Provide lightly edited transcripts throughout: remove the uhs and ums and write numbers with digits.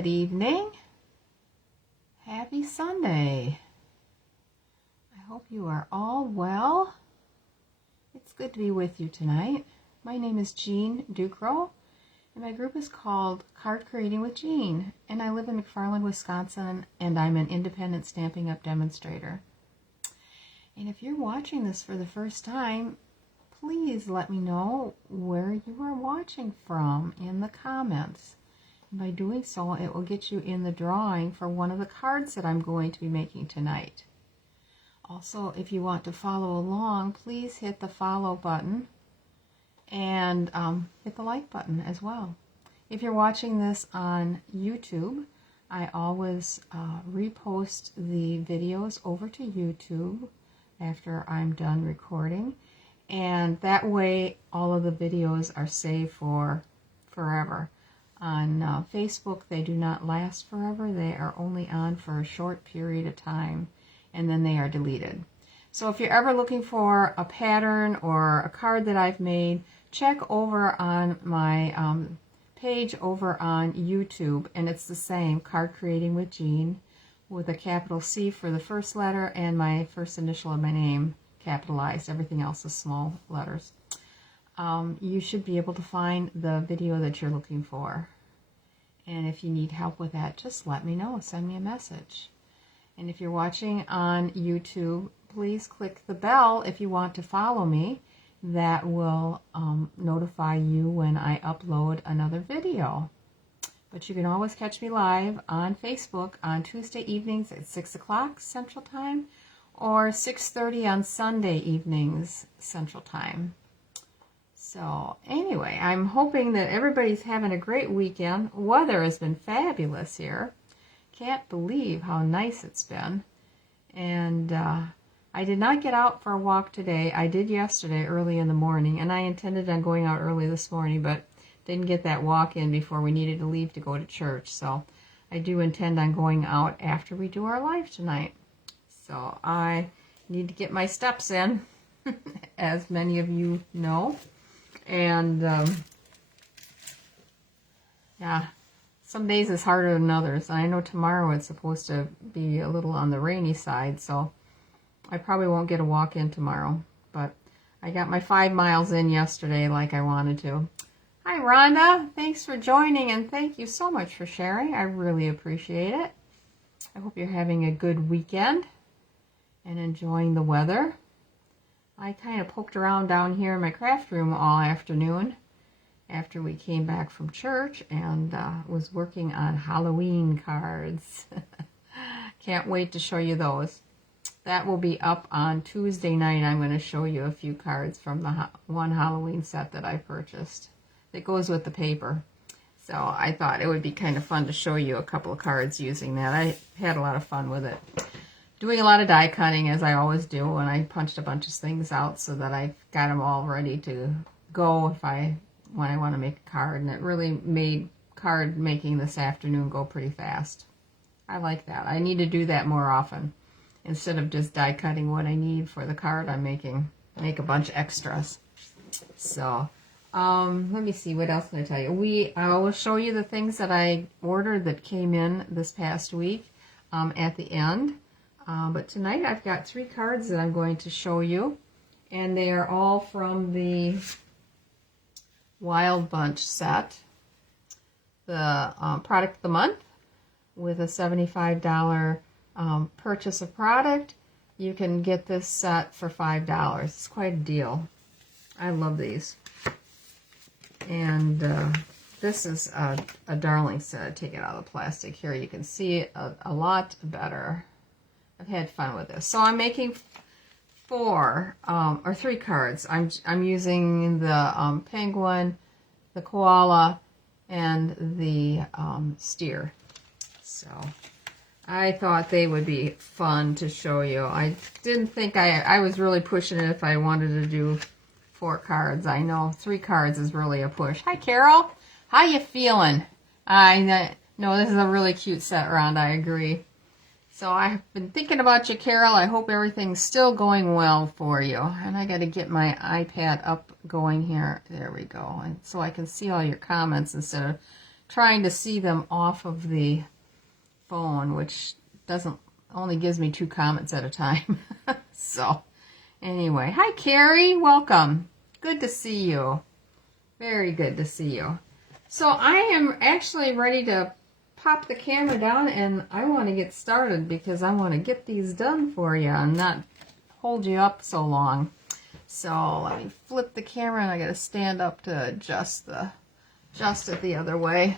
Good evening. Happy Sunday. I hope you are all well. It's good to be with you tonight. My name is Jean Ducro, and my group is called Card Creating with Jean, and I live in McFarland, Wisconsin, and I'm an independent Stampin' Up! Demonstrator. And if you're watching this for the first time, please let me know where you are watching from in the comments. By doing so, it will get you in the drawing for one of the cards that I'm going to be making tonight. Also, if you want to follow along, please hit the follow button and hit the like button as well. If you're watching this on YouTube, I always repost the videos over to YouTube after I'm done recording, and that way all of the videos are saved for forever. On Facebook, they do not last forever. They are only on for a short period of time, and then they are deleted. So if you're ever looking for a pattern or a card that I've made, check over on my page over on YouTube, and it's the same, Card Creating with Jean, with a capital C for the first letter and my first initial of my name capitalized. Everything else is small letters. You should be able to find the video that you're looking for. And if you need help with that, just let me know. Send me a message. And if you're watching on YouTube, please click the bell if you want to follow me. That will notify you when I upload another video. But you can always catch me live on Facebook on Tuesday evenings at 6 o'clock Central Time or 6:30 on Sunday evenings Central Time. So anyway, I'm hoping that everybody's having a great weekend. Weather has been fabulous here. Can't believe how nice it's been. And I did not get out for a walk today. I did yesterday early in the morning, and I intended on going out early this morning, but didn't get that walk in before we needed to leave to go to church. So I do intend on going out after we do our live tonight. So I need to get my steps in, as many of you know. And yeah, some days is harder than others. I know tomorrow it's supposed to be a little on the rainy side, so I probably won't get a walk in tomorrow. But I got my 5 miles in yesterday like I wanted to. Hi Rhonda, thanks for joining, and thank you so much for sharing. I really appreciate it. I hope you're having a good weekend and enjoying the weather. I kind of poked around down here in my craft room all afternoon after we came back from church, and was working on Halloween cards. Can't wait to show you those. That will be up on Tuesday night. I'm going to show you a few cards from the one Halloween set that I purchased. It goes with the paper. So I thought it would be kind of fun to show you a couple of cards using that. I had a lot of fun with it. Doing a lot of die cutting, as I always do, and I punched a bunch of things out so that I got them all ready to go when I want to make a card. And it really made card making this afternoon go pretty fast. I like that. I need to do that more often. Instead of just die cutting what I need for the card I'm making, make a bunch of extras. So, let me see, what else can I tell you? I will show you the things that I ordered that came in this past week at the end. But tonight I've got 3 cards that I'm going to show you, and they are all from the Wild Bunch set, the product of the month, with a $75 purchase of product. You can get this set for $5. It's quite a deal. I love these. And this is a darling set. Take it out of the plastic. Here you can see it a lot better. I've had fun with this. So I'm making 3 cards. I'm using the penguin, the koala, and the steer. So I thought they would be fun to show you. I didn't think I was really pushing it if I wanted to do 4 cards. I know 3 cards is really a push. Hi Carol, how you feeling? I know this is a really cute set, Rhonda. I agree. So I've been thinking about you, Carol. I hope everything's still going well for you. And I got to get my iPad up going here. There we go. And so I can see all your comments instead of trying to see them off of the phone, which only gives me 2 comments at a time. So anyway, hi Carrie, welcome. Good to see you. Very good to see you. So I am actually ready to pop the camera down, and I want to get started because I want to get these done for you and not hold you up so long. So let me flip the camera, and I got to stand up to adjust it the other way.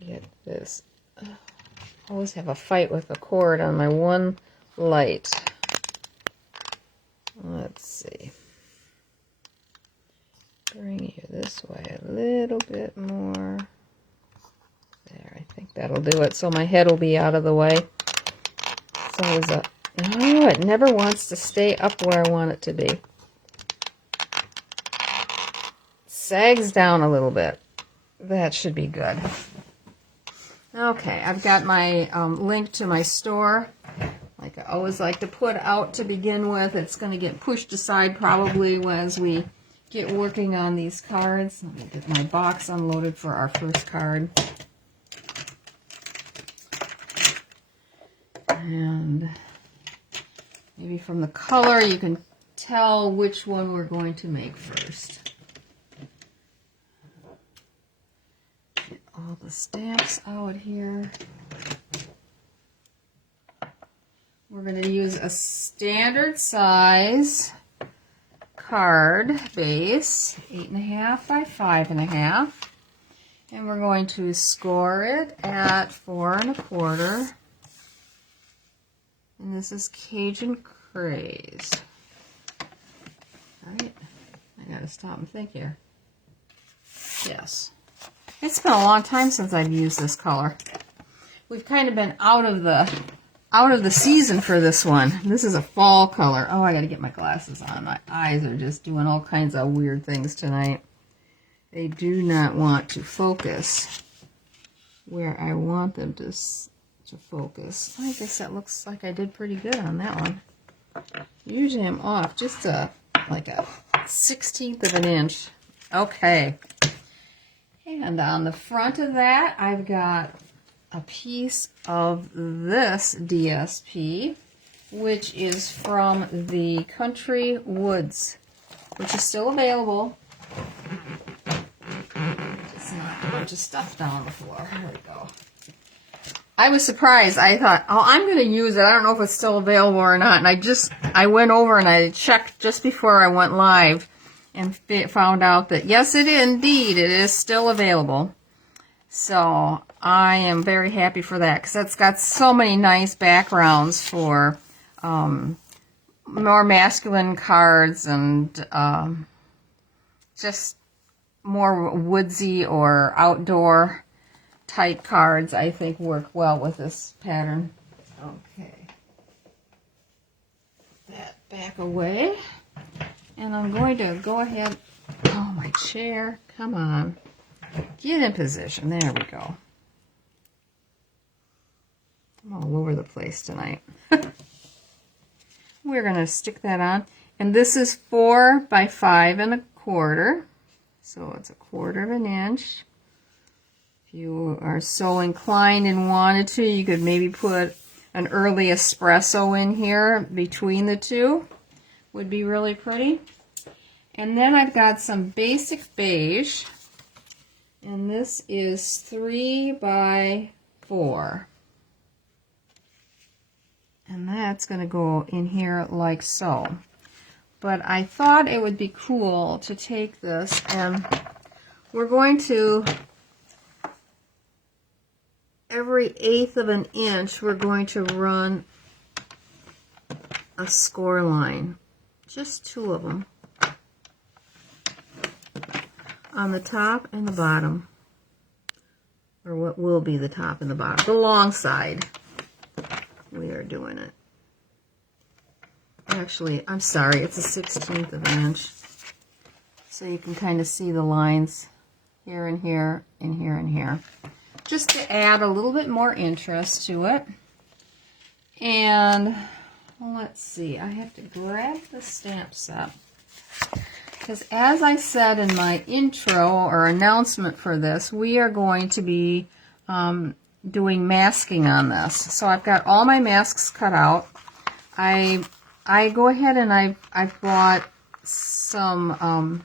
Get this. I always have a fight with the cord on my one light. Let's see. Bring you this way a little bit more. There, I think that'll do it. So my head will be out of the way. So it never wants to stay up where I want it to be. Sags down a little bit. That should be good. Okay, I've got my link to my store. Like I always like to put out to begin with. It's going to get pushed aside probably as we get working on these cards. Let me get my box unloaded for our first card. And maybe from the color you can tell which one we're going to make first. All the stamps out here. We're going to use a standard size card base, 8.5 by 5.5, and we're going to score it at 4 1/4. And this is Cajun Craze. Right? I gotta stop and think here. Yes. It's been a long time since I've used this color. We've kind of been out of the season for this one. This is a fall color. Oh, I gotta get my glasses on. My eyes are just doing all kinds of weird things tonight. They do not want to focus where I want them to focus. I guess that looks like I did pretty good on that one. Usually I'm off just like a 1/16 of an inch. Okay. And on the front of that, I've got a piece of this DSP, which is from the Country Woods, which is still available. Just knocked a bunch of stuff down on the floor. There we go. I was surprised. I thought, oh, I'm going to use it. I don't know if it's still available or not. And I went over and I checked just before I went live and found out that, yes, it is still available. So I am very happy for that because it's got so many nice backgrounds for more masculine cards and just more woodsy or outdoor type cards, I think, work well with this pattern. Okay. Put that back away. And I'm going to go ahead. Oh, my chair. Come on. Get in position. There we go. I'm all over the place tonight. We're going to stick that on. And this is 4 by 5 1/4. So it's 1/4 of an inch. If you are so inclined and wanted to, you could maybe put an early espresso in here between the two. Would be really pretty. And then I've got some basic beige. And this is 3 by 4. And that's going to go in here like so. But I thought it would be cool to take this, and we're going to, every 1/8 of an inch, we're going to run a score line. Just 2 of them. On the top and the bottom. Or what will be the top and the bottom. The long side. We are doing it. Actually, I'm sorry, it's a 1/16 of an inch. So you can kind of see the lines here and here and here and here. Just to add a little bit more interest to it. And well, let's see, I have to grab the stamp set. because as I said in my intro or announcement for this, we are going to be doing masking on this. So I've got all my masks cut out. I go ahead and I've bought some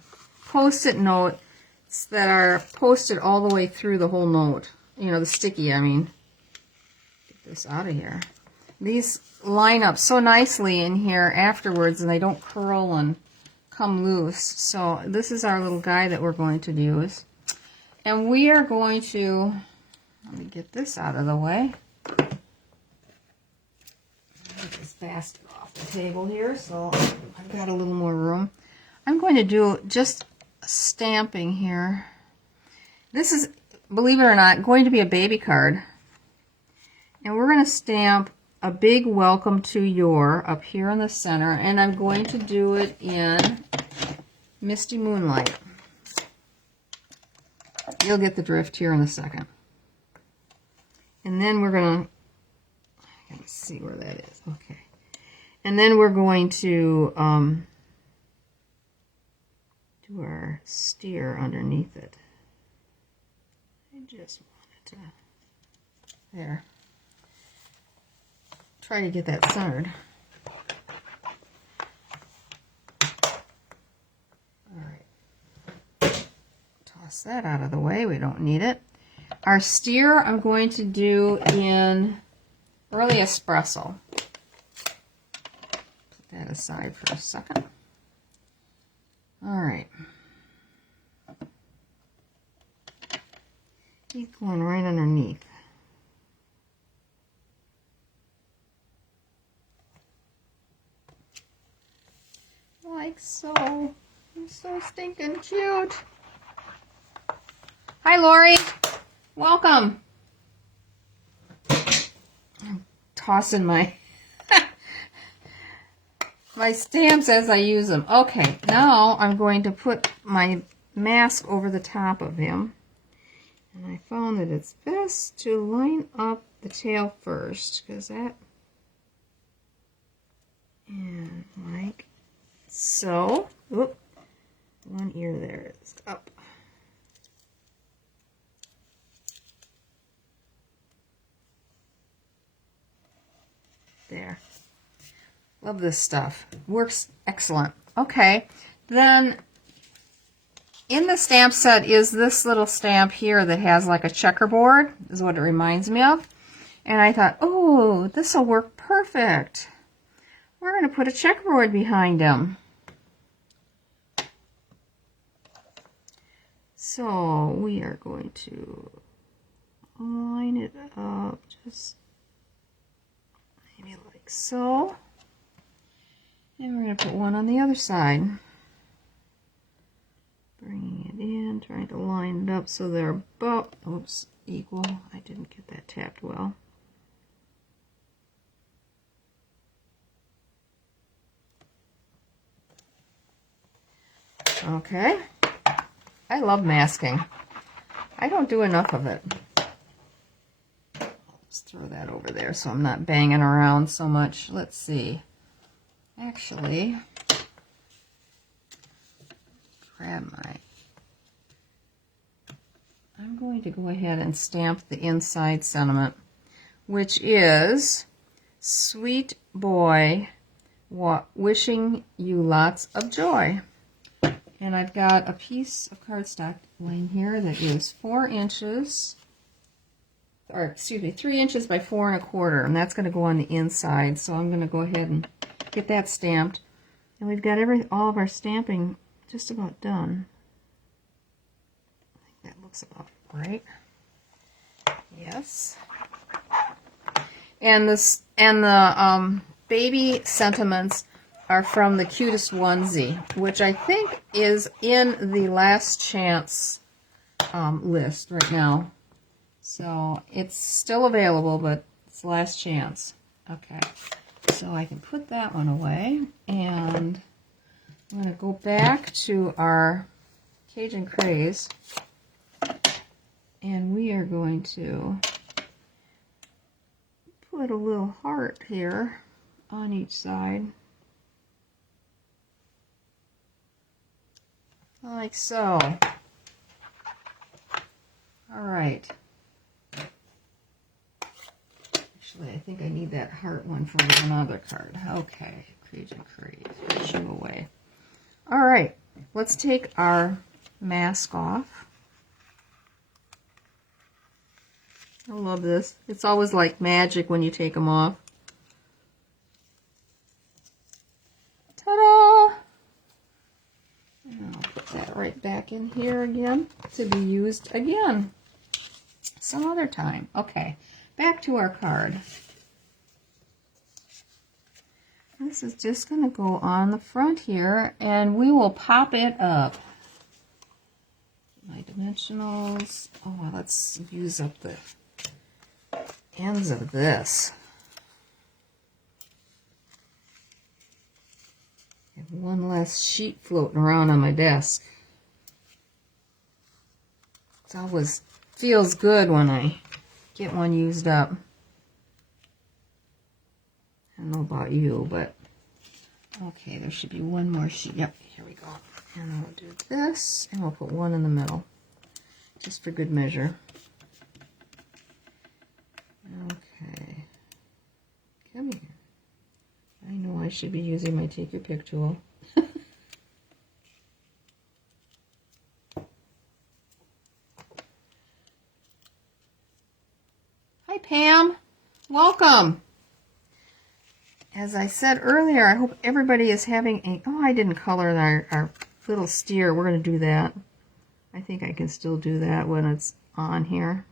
Post-it notes that are posted all the way through the whole note. You know, the sticky, I mean. Get this out of here. These line up so nicely in here afterwards, and they don't curl and come loose. So this is our little guy that we're going to use. And we are going to, let me get this out of the way. Get this basket off the table here so I've got a little more room. I'm going to do just stamping here. This is, believe it or not, going to be a baby card. And we're going to stamp a big welcome to your up here in the center, and I'm going to do it in Misty Moonlight. You'll get the drift here in a second. And then we're going to, I gotta see where that is. Okay. And then we're going to do our steer underneath it. I just wanted to, there. Try to get that centered. Alright. Toss that out of the way. We don't need it. Our steer I'm going to do in Early Espresso. Put that aside for a second. Alright. Keep going right underneath. Like so. You're so stinking cute. Hi, Lori. Welcome. I'm tossing my my stamps as I use them. Okay, now I'm going to put my mask over the top of him. And I found that it's best to line up the tail first, because that, and like so. Oop, one ear there is up. There. Love this stuff. Works excellent. Okay, then in the stamp set is this little stamp here that has like a checkerboard, is what it reminds me of. And I thought, oh, this will work perfect. We're going to put a checkerboard behind him. So we are going to line it up just maybe like so. And we're going to put one on the other side. Bringing it in, trying to line it up so they're about, oops, equal. I didn't get that tapped well. Okay. I love masking. I don't do enough of it. I'll just throw that over there so I'm not banging around so much. Let's see. Actually, grab my, I'm going to go ahead and stamp the inside sentiment, which is, sweet boy, wishing you lots of joy. And I've got a piece of cardstock laying here that is 4 inches, or excuse me, 3 inches by 4 1/4, and that's going to go on the inside. So I'm going to go ahead and get that stamped. And we've got all of our stamping just about done. I think that looks about right. Yes. And the baby sentiments are from the Cutest Onesie, which I think is in the Last Chance list right now. So it's still available, but it's Last Chance. Okay, so I can put that one away, and I'm going to go back to our Cajun Craze, and we are going to put a little heart here on each side. like so. All right. Actually, I think I need that heart one for another card. Okay, Creed and Creed, push you away. All right, let's take our mask off. I love this. It's always like magic when you take them off. Ta-da! And I'll put that right back in here again to be used again some other time. Okay, back to our card. This is just going to go on the front here, and we will pop it up. My dimensionals. Oh, let's use up the ends of this. I have one less sheet floating around on my desk. It always feels good when I get one used up. I don't know about you, but okay, there should be one more sheet. Yep, here we go. And we'll do this, and we'll put one in the middle, just for good measure. Okay, come here. I know I should be using my Take Your Pick tool. Hi, Pam. Welcome. As I said earlier, I hope everybody is having a... Oh, I didn't color our little steer. We're going to do that. I think I can still do that when it's on here.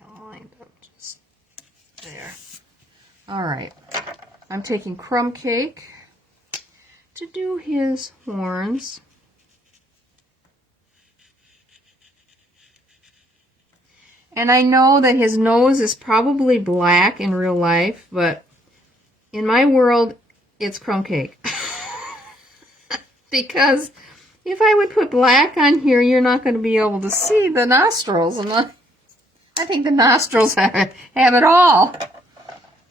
Get that lined up just there. All right. I'm taking Crumb Cake to do his horns. And I know that his nose is probably black in real life, but in my world, it's Crumb Cake. Because if I would put black on here, you're not going to be able to see the nostrils. And I think the nostrils have it all.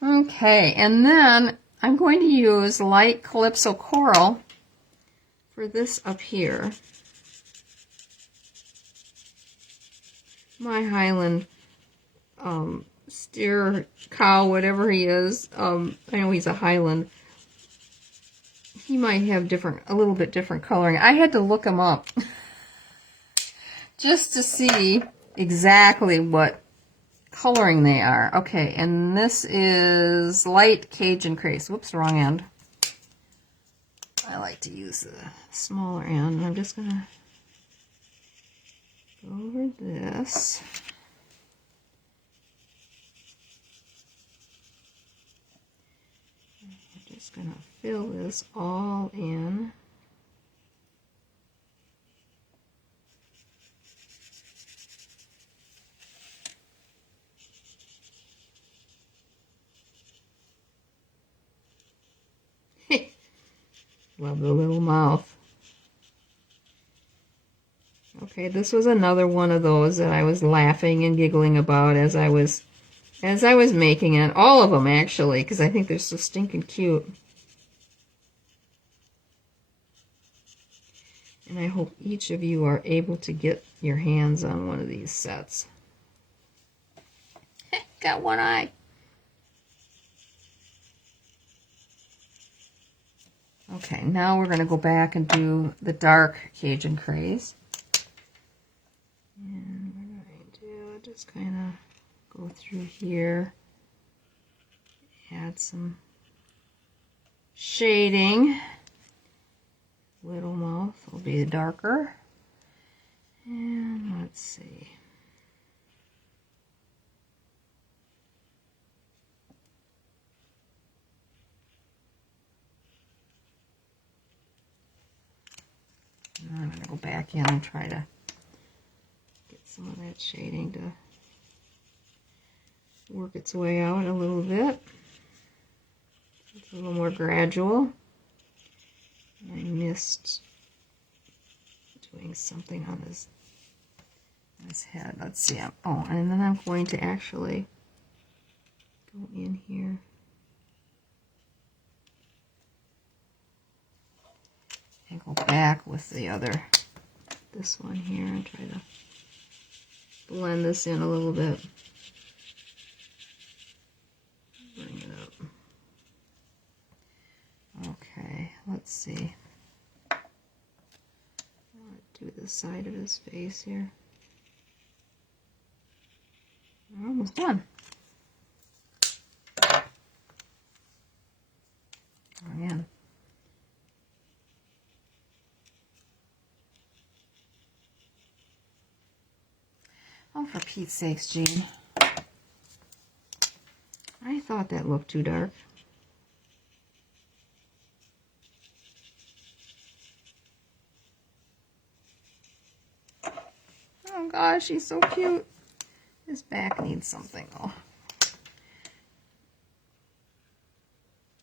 Okay, and then I'm going to use light Calypso Coral for this up here. My Highland steer, cow, whatever he is. I know he's a Highland. He might have a little bit different coloring. I had to look him up just to see exactly what coloring they are. Okay, and this is light Cajun Crease. Whoops, wrong end. I like to use the smaller end. I'm just gonna go over this. I'm just gonna fill this all in. Love the little mouth. Okay, this was another one of those that I was laughing and giggling about as I was making it. All of them, actually, because I think they're so stinking cute. And I hope each of you are able to get your hands on one of these sets. Got one eye. Okay, now we're going to go back and do the dark Cajun Craze. And we're going to just kind of go through here, add some shading. Little mouth will be darker. And let's see. I'm going to go back in and try to get some of that shading to work its way out a little bit. It's a little more gradual. I missed doing something on his head. Let's see. Oh, and then I'm going to actually go in here And go back with the other, this one here, and try to blend this in a little bit. Bring it up. Okay, let's see. I want to do the side of his face here. We're almost done. Again. Oh, for Pete's sakes, Jean. I thought that looked too dark. Oh gosh, he's so cute. His back needs something though.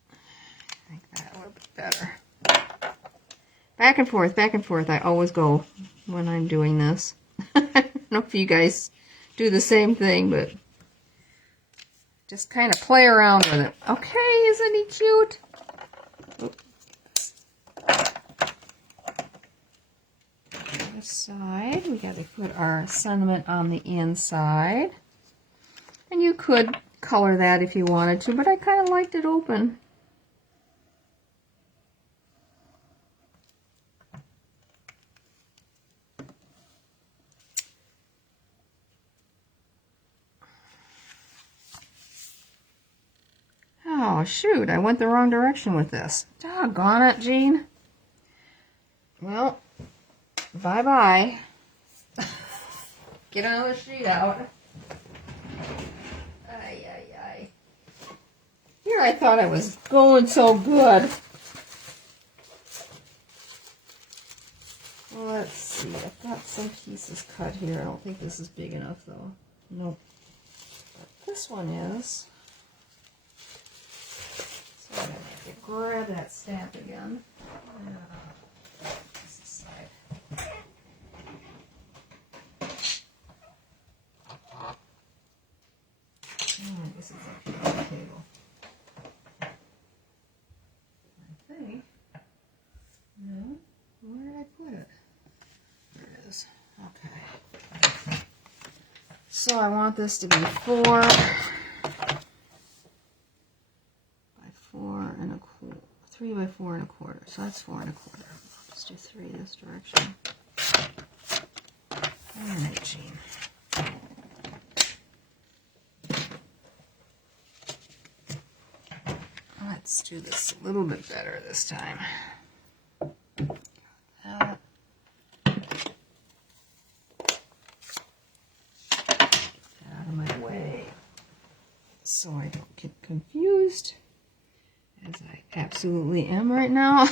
I think that would be better. Back and forth. I always go when I'm doing this. I don't know if you guys do the same thing, but just kind of play around with it. Okay, isn't he cute? This side, we got to put our sentiment on the inside. And you could color that if you wanted to, but I kind of liked it open. Oh, shoot, I went the wrong direction with this. Doggone it, Jean. Well, bye-bye. Get another sheet out. Ay, ay, ay. Here I thought I was going so good. Let's see, I've got some pieces cut here. I don't think this is big enough, though. Nope. But this one is. So I'm going to have to grab that stamp again. This side. This is up here on the table. I think. No? Where did I put it? There it is. Okay. So I want this to be 4 by 4 1/4. 3 by 4 1/4. So that's 4 1/4. I'll just do 3 this direction. And 18. Let's do this a little bit better this time. That. Get out of my way so I don't get confused, as I absolutely am right now.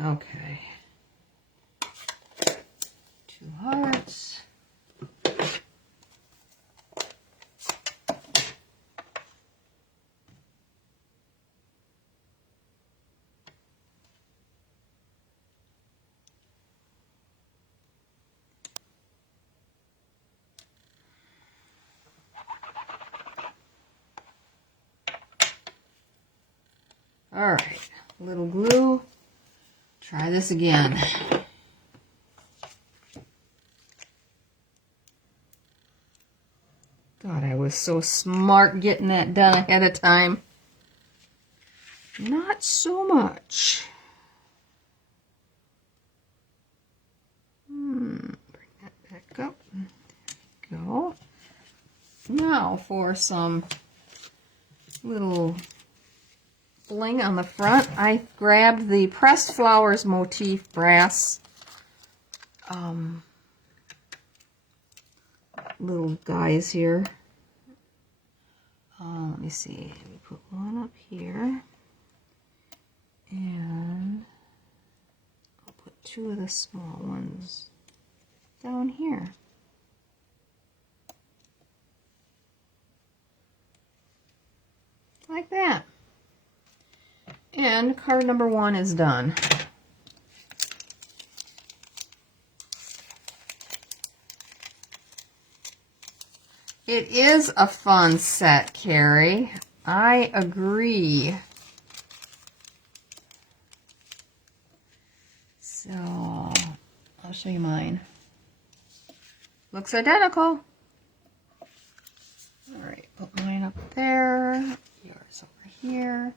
Okay. 2 hearts. All right, a little glue. Try this again. God, I was so smart getting that done ahead of time. Not so much. Bring that back up. There we go. Now for some little bling on the front, I grabbed the Pressed Flowers motif brass little guys here. Let me see. We put one up here, and I'll put 2 of the small ones down here. Like that. And card number 1 is done. It is a fun set, Carrie. I agree. So, I'll show you mine. Looks identical. All right, put mine up there. Yours over here.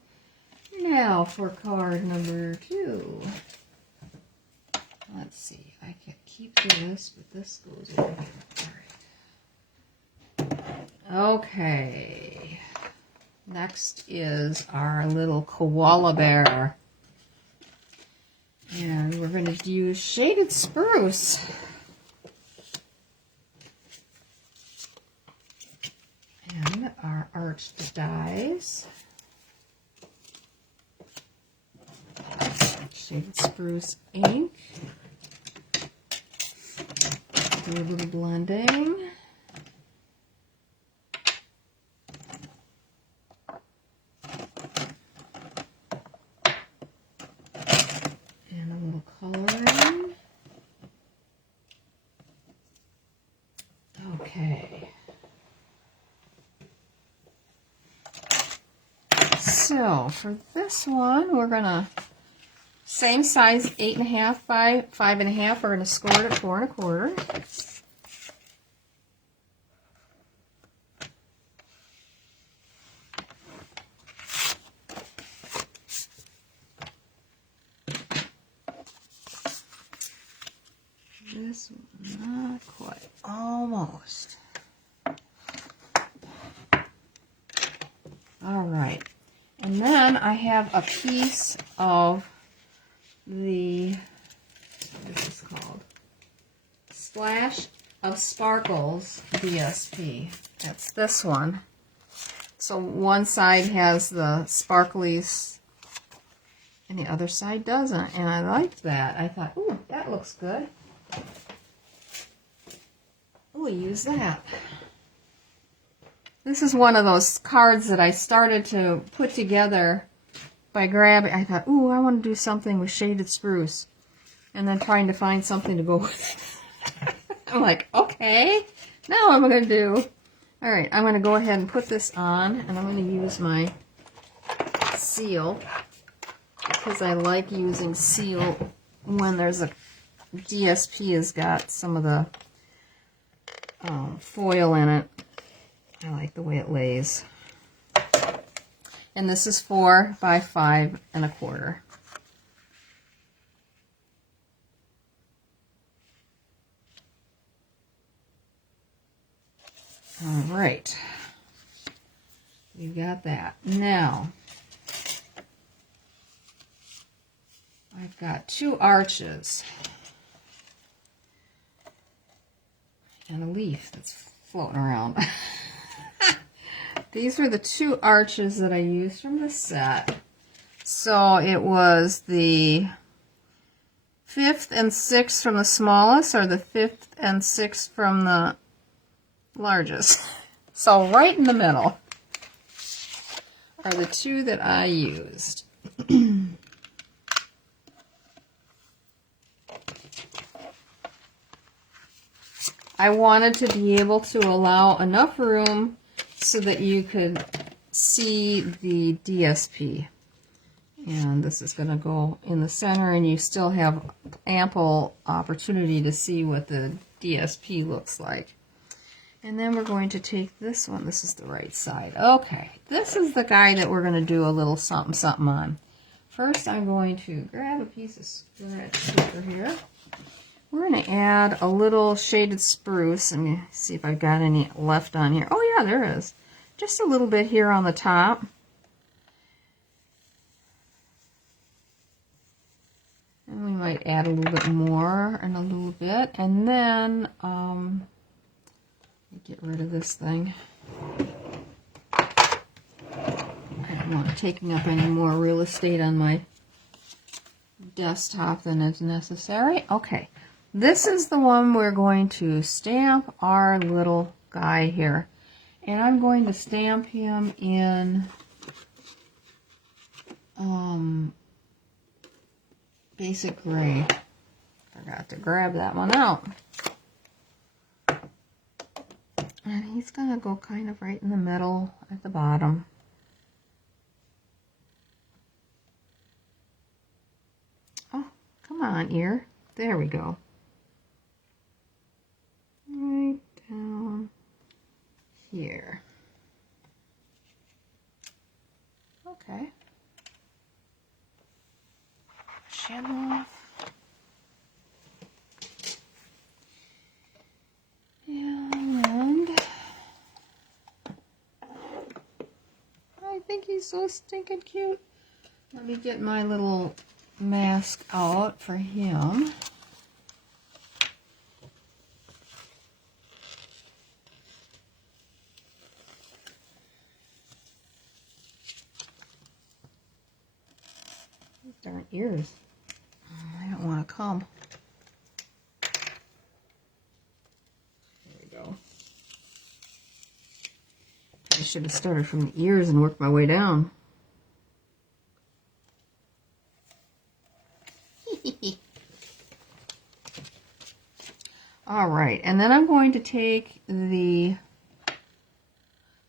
Now for card number 2. Let's see. I can keep this, but this goes over here. All right. Okay. Next is our little koala bear. And we're going to use Shaded Spruce. And our arched dies. Shaded Spruce ink. Do a little blending. And a little coloring. Okay. So for this one, we're gonna same size 8.5 by 5.5. We're gonna score it at 4 1/4. This one, not quite, almost. All right, and then I have a piece of the, what is this called? Splash of Sparkles DSP. That's this one. So one side has the sparklies and the other side doesn't, and I liked that. I thought, ooh, that looks good. We'll use that. This is one of those cards that I started to put together by grabbing. I thought, ooh, I want to do something with Shaded Spruce. And then trying to find something to go with it. I'm like, okay, now what am I going to do? All right, I'm going to go ahead and put this on, and I'm going to use my seal because I like using seal when there's a DSP has got some of the foil in it. I like the way it lays. And this is 4 by 5 1/4. All right. You got that. Now, I've got 2 arches and a leaf that's floating around. These were the 2 arches that I used from the set. So it was the 5th and 6th from the smallest, or the 5th and 6th from the largest. So right in the middle are the 2 that I used. I wanted to be able to allow enough room so that you could see the DSP. And this is going to go in the center, and you still have ample opportunity to see what the DSP looks like. And then we're going to take this one. This is the right side. Okay, this is the guy that we're going to do a little something something on. First, I'm going to grab a piece of scratch paper here. We're going to add a little Shaded Spruce. Let me see if I've got any left on here. Oh yeah, there is. Just a little bit here on the top. And we might add a little bit more and a little bit. And then, get rid of this thing. I don't want it taking up any more real estate on my desktop than is necessary. Okay. This is the one we're going to stamp our little guy here. And I'm going to stamp him in basic gray. Forgot to grab that one out. And he's going to go kind of right in the middle at the bottom. Oh, come on, ear. There we go. Right down here. Okay. Shim off. And I think he's so stinking cute. Let me get my little mask out for him. These darn ears. I don't want to come. There we go. I should have started from the ears and worked my way down. All right, and then I'm going to take the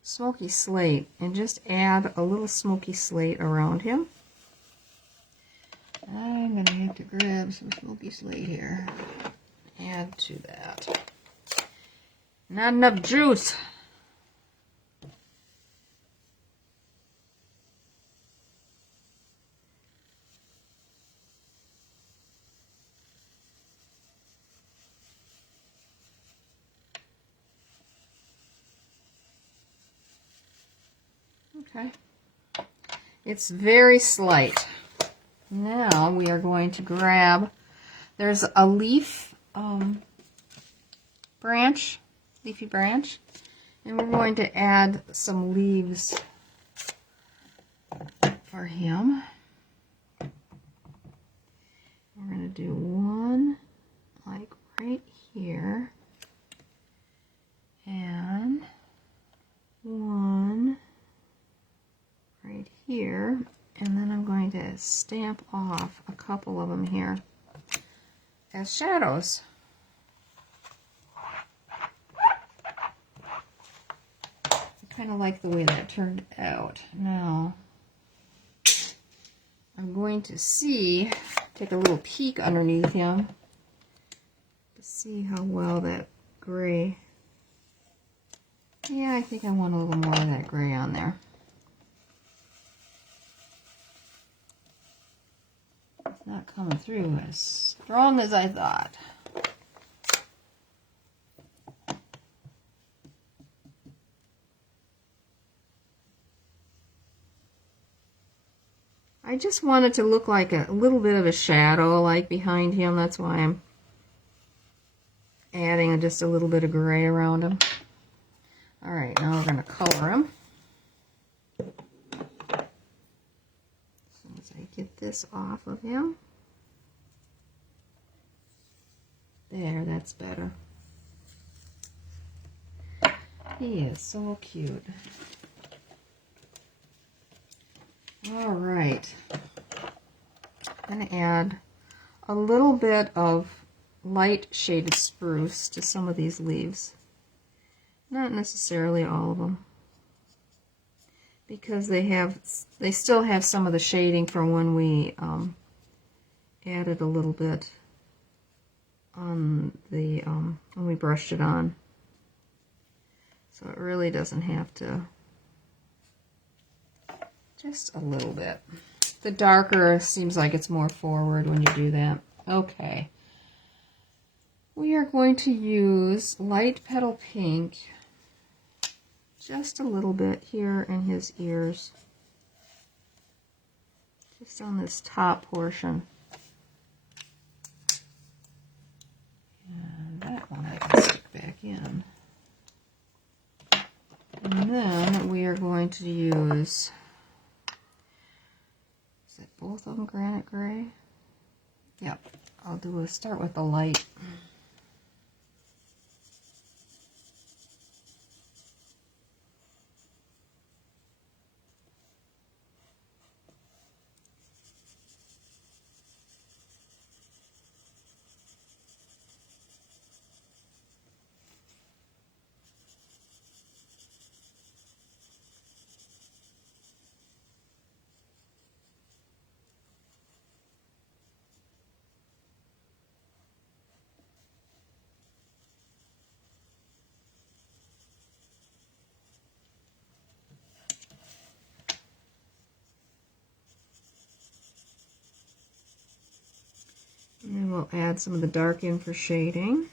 smoky slate and just add a little smoky slate around him. I'm going to have to grab some smoky slate here. Add to that. Not enough juice. Okay. It's very slight. Now we are going to grab, there's a leaf branch, leafy branch, and we're going to add some leaves for him. We're going to do one like right here and one right here, and then I'm going to stamp off a couple of them here as shadows. I kind of like the way that turned out. Now I'm going to take a little peek underneath him to see how well that gray. Yeah, I think I want a little more of that gray on there. It's not coming through as strong as I thought. I just want it to look like a little bit of a shadow like behind him. That's why I'm adding just a little bit of gray around him. All right, now we're going to color him. As soon as I get this off of him. There, that's better. He is so cute. All right. I'm going to add a little bit of light shaded spruce to some of these leaves. Not necessarily all of them, because they still have some of the shading from when we added a little bit on the when we brushed it on. So it really doesn't have to. Just a little bit. The darker seems like it's more forward when you do that. Okay. We are going to use light petal pink just a little bit here in his ears. Just on this top portion. And that one I can stick back in. And then we are going to use, is it both of them granite gray? Yep. I'll start with the light. we'll add some of the dark in for shading.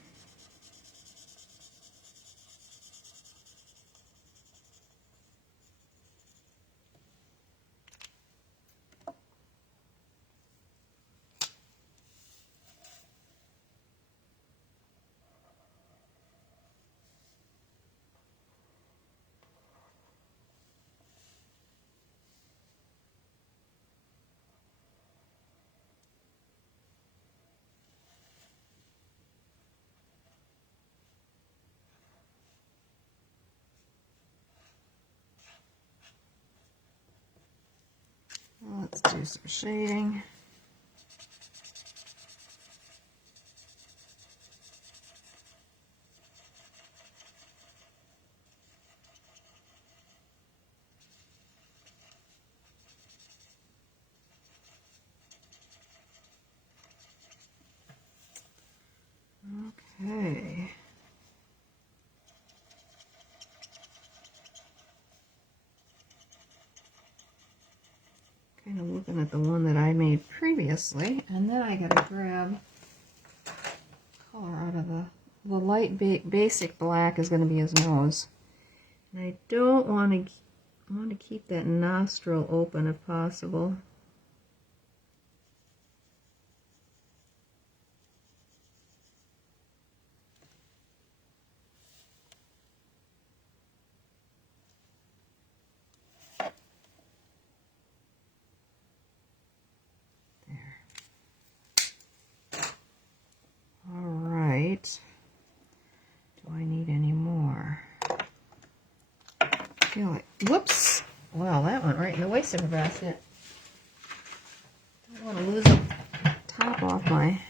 Let's do some shading. Okay. Kind of looking at the one that I made previously, and then I gotta grab color out of the light basic black is going to be his nose. And I don't want to keep that nostril open if possible. Do I need any more? I feel like, whoops! Well, that went right in the waste of a basket. I don't want to lose the top off my.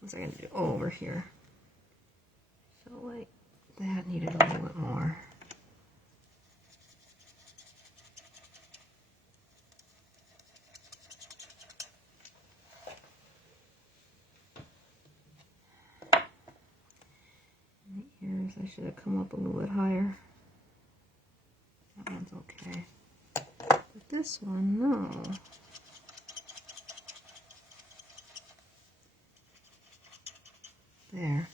What's I going to do? Oh, over here. So, like, that needed a little bit more. The ears, I should have come up a little bit higher. That one's okay. But this one, no. There.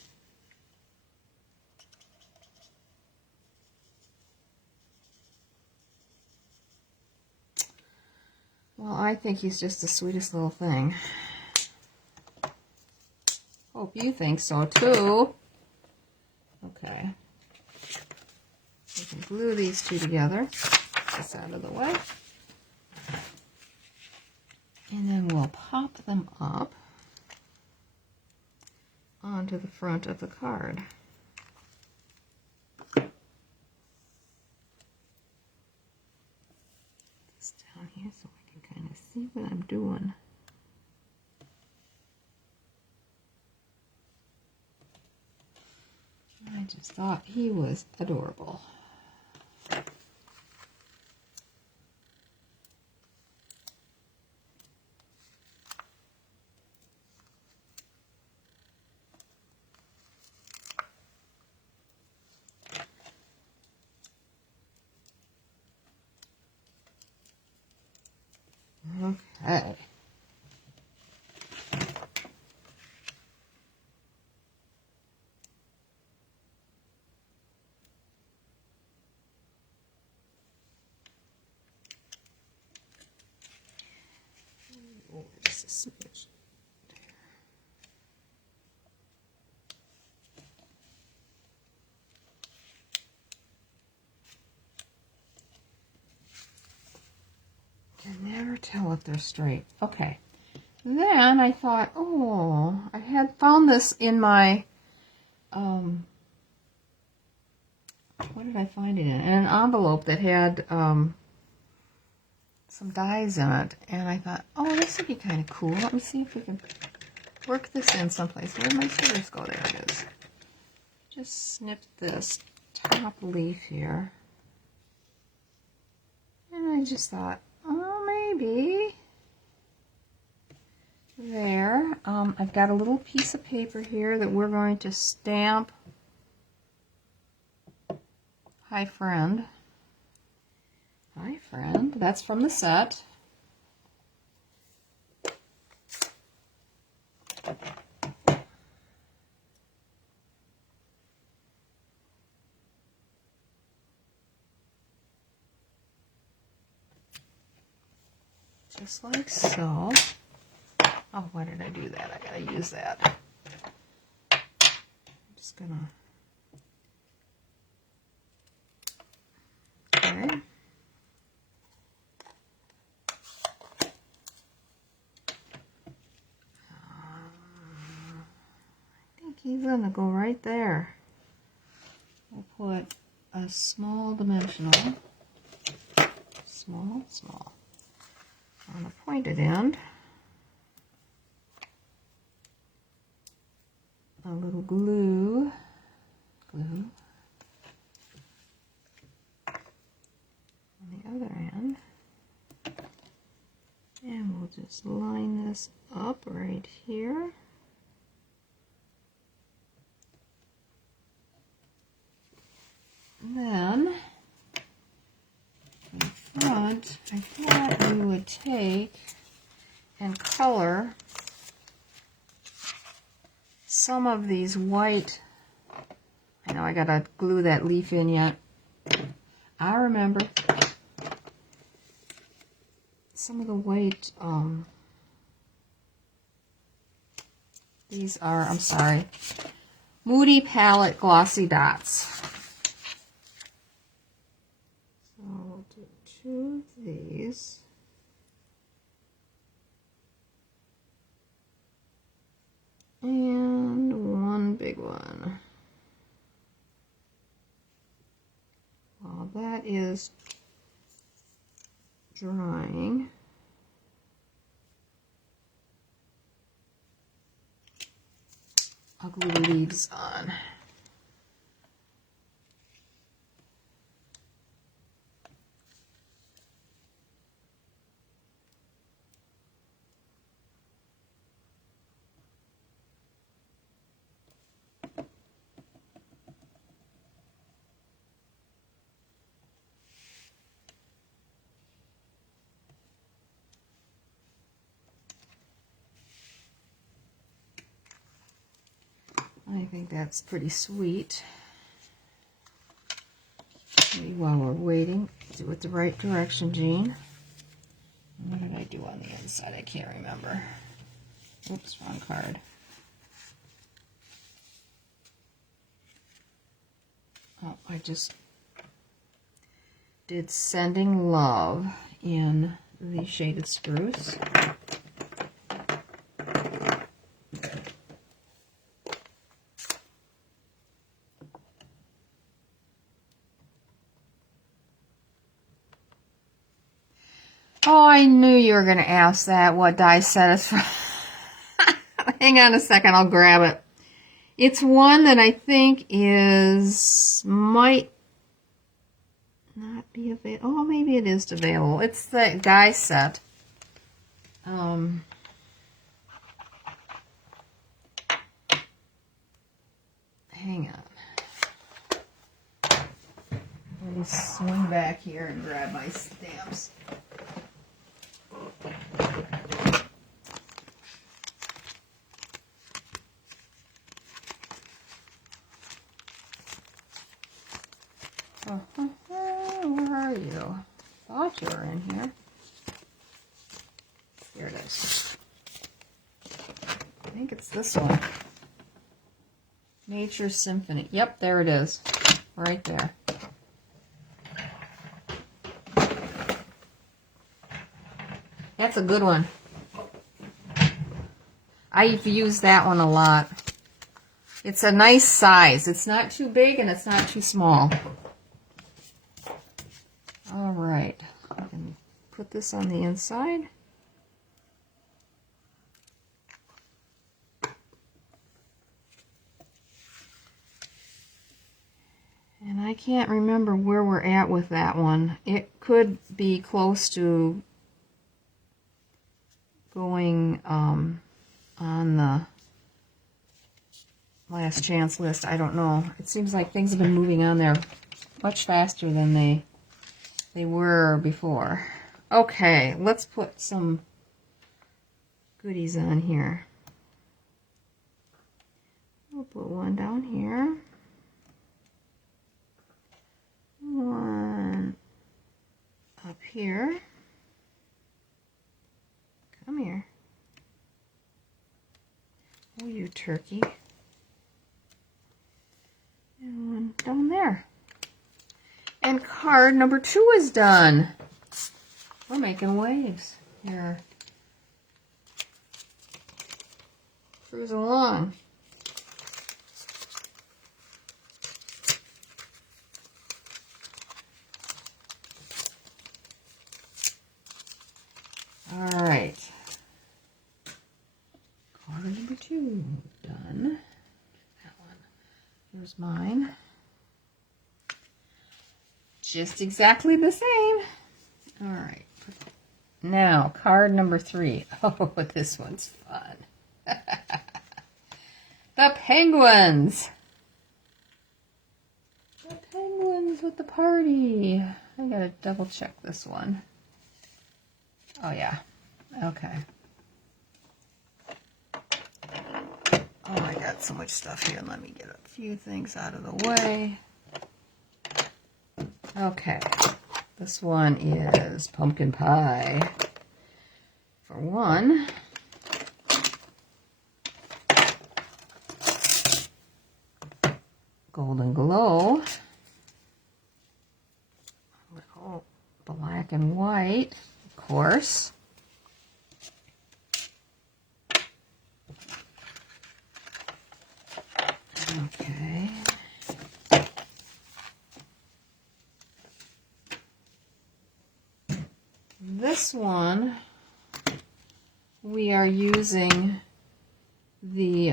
Well, I think he's just the sweetest little thing. Hope you think so too. Okay. We can glue these two together. Get this out of the way. And then we'll pop them up onto the front of the card. This down here so I can kind of see what I'm doing. I just thought he was adorable. Okay. Oh, just a smidge. Can never tell if they're straight. Okay. Then I thought, oh, I had found this in my, what did I find it in? In an envelope that had some dies in it. And I thought, oh, this would be kind of cool. Let me see if we can work this in someplace. Where did my scissors go? There it is. Just snip this top leaf here. And I just thought, oh, maybe there. I've got a little piece of paper here that we're going to stamp Hi Friend. Hi Friend. That's from the set. Just like so. Oh, why did I do that? I gotta use that. I'm just gonna... Okay. I think he's gonna go right there. I'll put a small dimensional, small, on a pointed end. A little glue. On the other end. And we'll just line this up right here. And then, in front, I thought we would take and color some of these white. I know I gotta glue that leaf in yet. I remember some of the white, these are, I'm sorry, Moody Palette Glossy Dots. So we'll do 2 of these. And 1 big one. While that is drying, I'll glue the leaves on. I think that's pretty sweet. Maybe while we're waiting, do it the right direction, Jean. What did I do on the inside? I can't remember. Oops, wrong card. Oh, I just did Sending Love in the shaded spruce. Oh, I knew you were going to ask that, what die set is from. Hang on a second, I'll grab it. It's one that I think might not be available. Oh, maybe it is available. It's the die set. Hang on. Let me swing back here and grab my stamps. Where are you? Thought you were in here. Here it is. I think it's this one. Nature Symphony. Yep, there it is. Right there. That's a good one. I've used that one a lot. It's a nice size. It's not too big and it's not too small. All right. I can put this on the inside. And I can't remember where we're at with that one. It could be close to going on the last chance list. I don't know. It seems like things have been moving on there much faster than they were before. Okay, let's put some goodies on here. put one down here. One up here. Come here. Oh, you turkey. And one down there. And card number 2 is done. We're making waves here. Cruise along. All right. Card number 2 done. That one. Here's mine. Just exactly the same. All right. Now, card number 3. Oh, this one's fun. The penguins. The penguins with the party. I gotta double check this one. Oh, yeah. Okay. Oh, I got so much stuff here. Let me get a few things out of the way. Okay. This one is pumpkin pie. For one. Golden glow. Little black and white, of course. Okay. This one, we are using the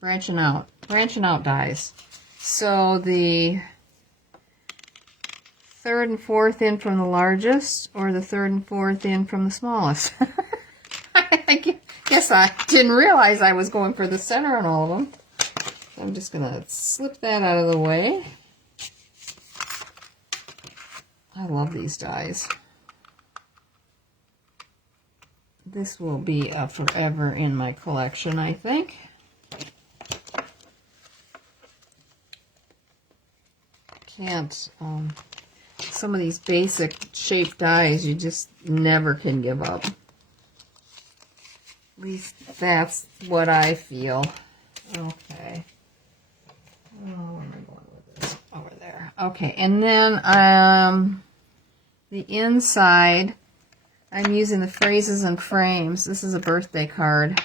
branching out dies. So the 3rd and 4th in from the largest, or the 3rd and 4th in from the smallest. I guess I didn't realize I was going for the center on all of them. So I'm just going to slip that out of the way. I love these dies. This will be forever in my collection, I think. Can't, some of these basic shaped dies you just never can give up. At least that's what I feel. Okay. Oh, where am I going with this? Over there. Okay, and then the inside, I'm using the Phrases and Frames. This is a birthday card.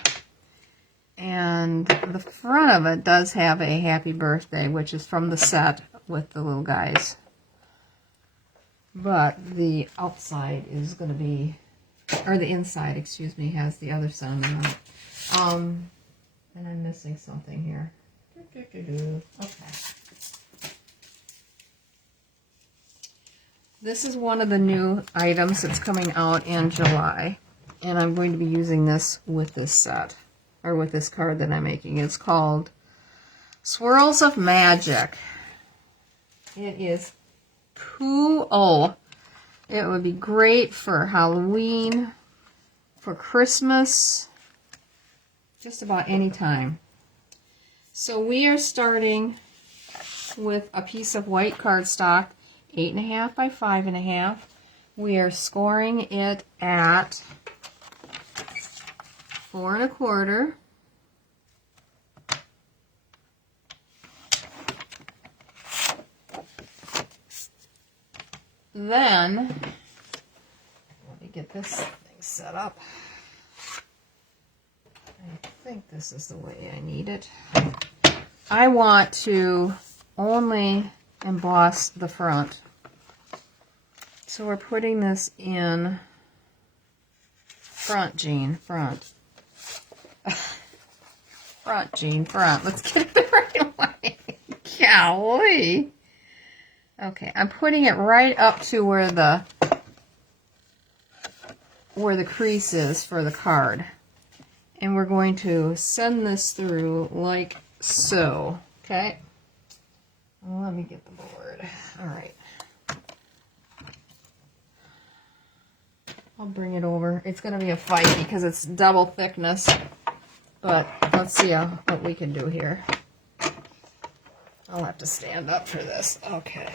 And the front of it does have a happy birthday, which is from the set with the little guys. But the outside is going to be, or the inside, excuse me, has the other sentiment on it. And I'm missing something here. Okay. This is one of the new items that's coming out in July. And I'm going to be using this with this set, or with this card that I'm making. It's called Swirls of Magic. It is cool. It would be great for Halloween, for Christmas, just about any time. So we are starting with a piece of white cardstock, 8.5 by 5.5. We are scoring it at 4 1/4. Then, let me get this thing set up. I think this is the way I need it. I want to only emboss the front. So we're putting this in front, Jean, front. Front, Jean, front. Let's get it the right way. Golly. Okay, I'm putting it right up to where the crease is for the card. And we're going to send this through like so. Okay? Well, let me get the board. All right. I'll bring it over. It's going to be a fight because it's double thickness. But let's see what we can do here. I'll have to stand up for this. Okay.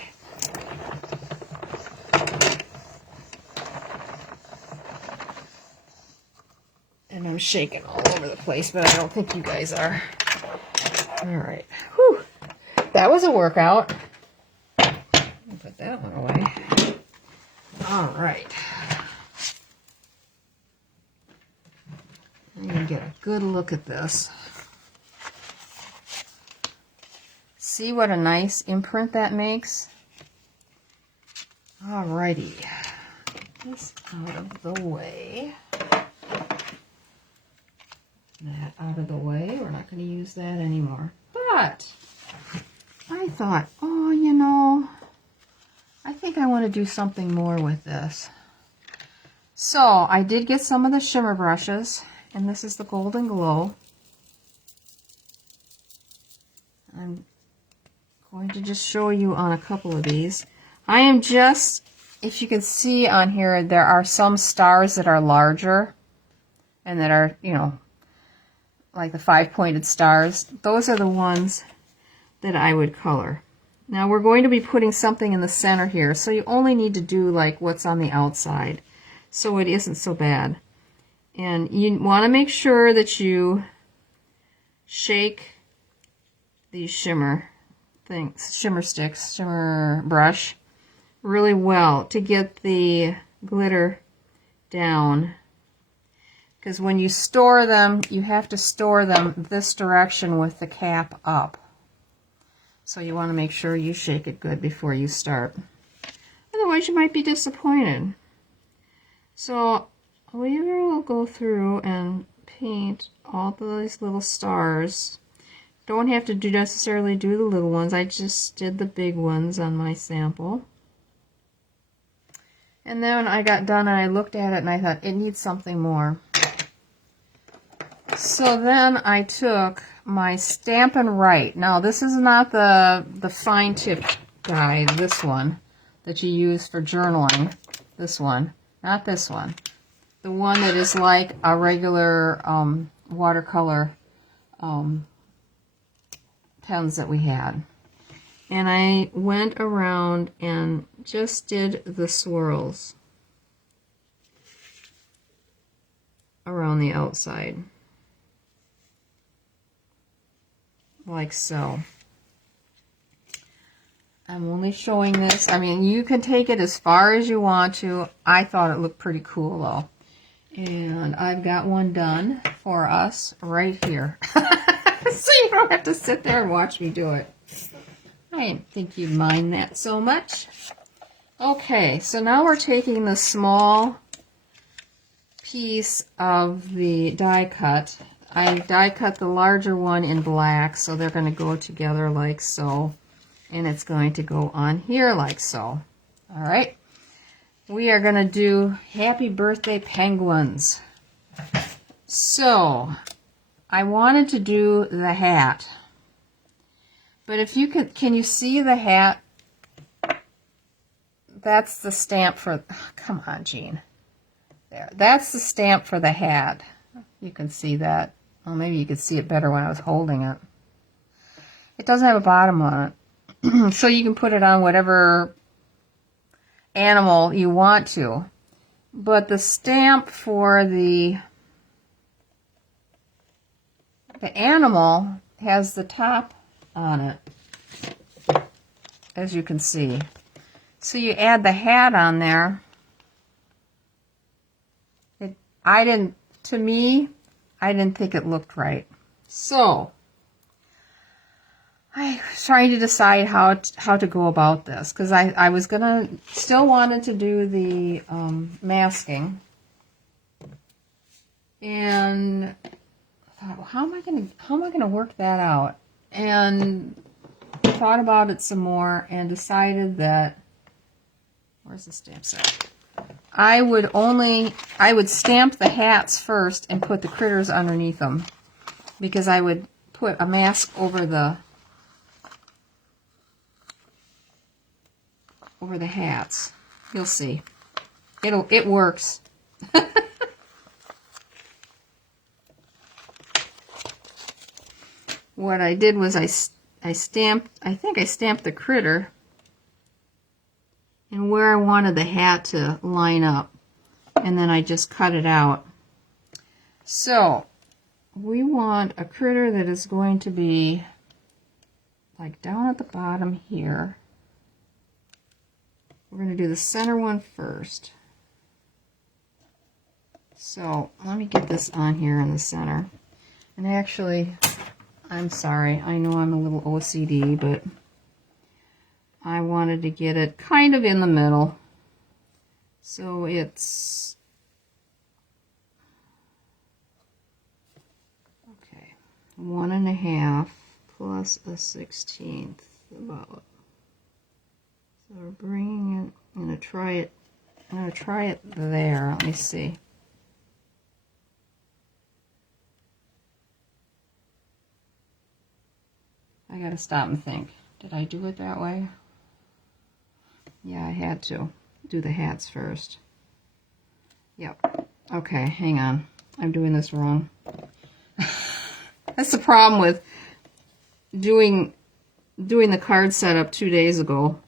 And I'm shaking all over the place, but I don't think you guys are. All right. Whew. That was a workout. I'll put that one away. All right. I'm going to get a good look at this. See what a nice imprint that makes? Alrighty. Get this out of the way. That out of the way. We're not going to use that anymore. But I thought, oh, you know, I think I want to do something more with this. So I did get some of the shimmer brushes, and this is the Golden Glow. I'm going to just show you on a couple of these. I am just, if you can see on here, there are some stars that are larger and that are, you know, like the 5-pointed stars. Those are the ones that I would color. Now we're going to be putting something in the center here, so you only need to do like what's on the outside, so it isn't so bad. And you want to make sure that you shake these shimmer things, shimmer sticks, shimmer brush, really well to get the glitter down. Because when you store them, you have to store them this direction with the cap up. So you want to make sure you shake it good before you start. Otherwise you might be disappointed. So we will go through and paint all these little stars. Don't have to necessarily do the little ones. I just did the big ones on my sample. And then I got done and I looked at it and I thought it needs something more. So then I took my Stampin' Write. Now this is not the fine tip guide, this one that you use for journaling. This one, not this one. The one that is like a regular watercolor pens that we had. And I went around and just did the swirls around the outside. Like so. I'm only showing this. I mean, you can take it as far as you want to. I thought it looked pretty cool though. And I've got one done for us right here. So you don't have to sit there and watch me do it. I didn't think you'd mind that so much. Okay, so now we're taking the small piece of the die cut. I die cut the larger one in black, so they're going to go together like so. And it's going to go on here like so. All right. We are going to do Happy Birthday Penguins. So I wanted to do the hat. But if you can you see the hat? That's the stamp for, oh, come on, Jean. There. That's the stamp for the hat. You can see that. Well, maybe you could see it better when I was holding it. It doesn't have a bottom on it. So you can put it on whatever animal you want to. But the stamp for the animal has the top on it, as you can see. So you add the hat on there. To me, I didn't think it looked right. So I was trying to decide how to go about this, because I was still wanted to do the masking, and I thought, well, how am I gonna work that out? And thought about it some more and decided that, where's the stamp set? I would stamp the hats first and put the critters underneath them, because I would put a mask over the hats. You'll see. It works. what I did was I stamped, I think I stamped the critter and where I wanted the hat to line up. And then I just cut it out. So we want a critter that is going to be like down at the bottom here. We're going to do the center one first. So let me get this on here in the center. And actually, I'm sorry, I know I'm a little OCD, but I wanted to get it kind of in the middle. So it's, okay, 1.5 plus a 1/16 about. So we're bringing it, I'm going to try it there. Let me see. I got to stop and think. Did I do it that way? Yeah, I had to do the hats first. Yep. Okay, hang on. I'm doing this wrong. That's the problem with doing the card setup 2 days ago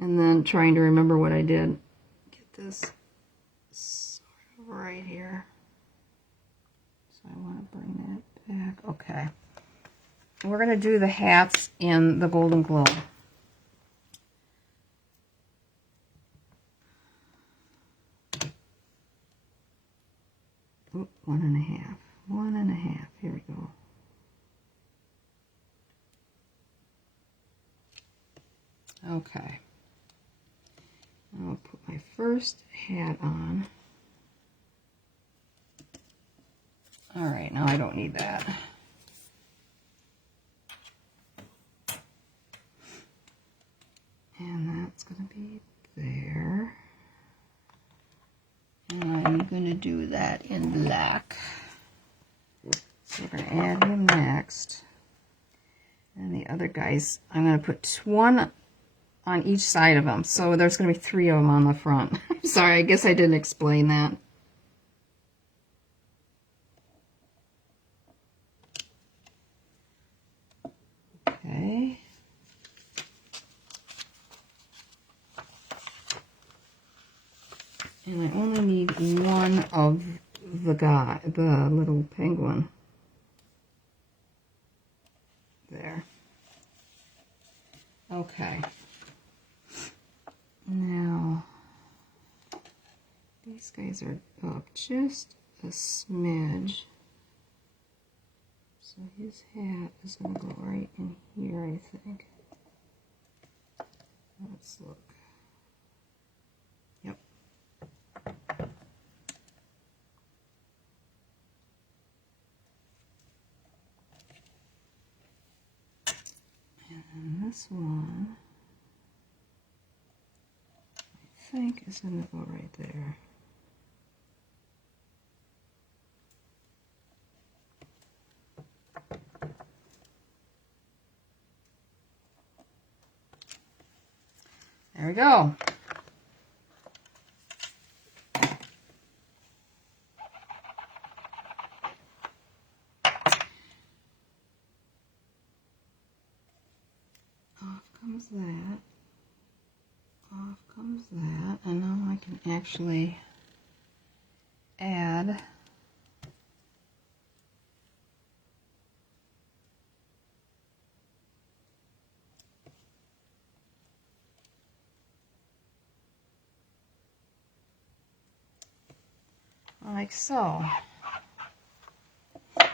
and then trying to remember what I did. Get this sort of right here. So I want to bring that back. Okay. We're going to do the hats in the Golden Glow. Oop, 1.5. 1.5. Here we go. Okay. I'll put my first hat on. All right, now I don't need that. And that's going to be there. And I'm going to do that in black. So we're going to add him next. And the other guys, I'm going to put one on each side of them. So there's going to be 3 of them on the front. Sorry, I guess I didn't explain that. Okay. And I only need one of the little penguin. There. Okay. Now, these guys are up just a smidge. So his hat is going to go right in here, I think. Let's look. Yep. And this one, I think, is going to go right there. There we go. Off comes that. Off comes that. And now I can actually add like so. Get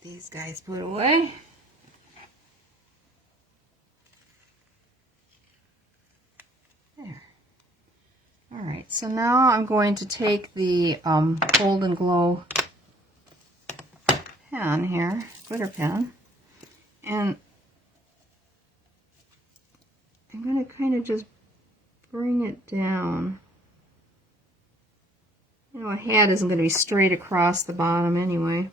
these guys put away. There. All right, so now I'm going to take the Golden Glow pen here, glitter pen, and I'm going to kind of just bring it down. You know, a hat isn't going to be straight across the bottom anyway.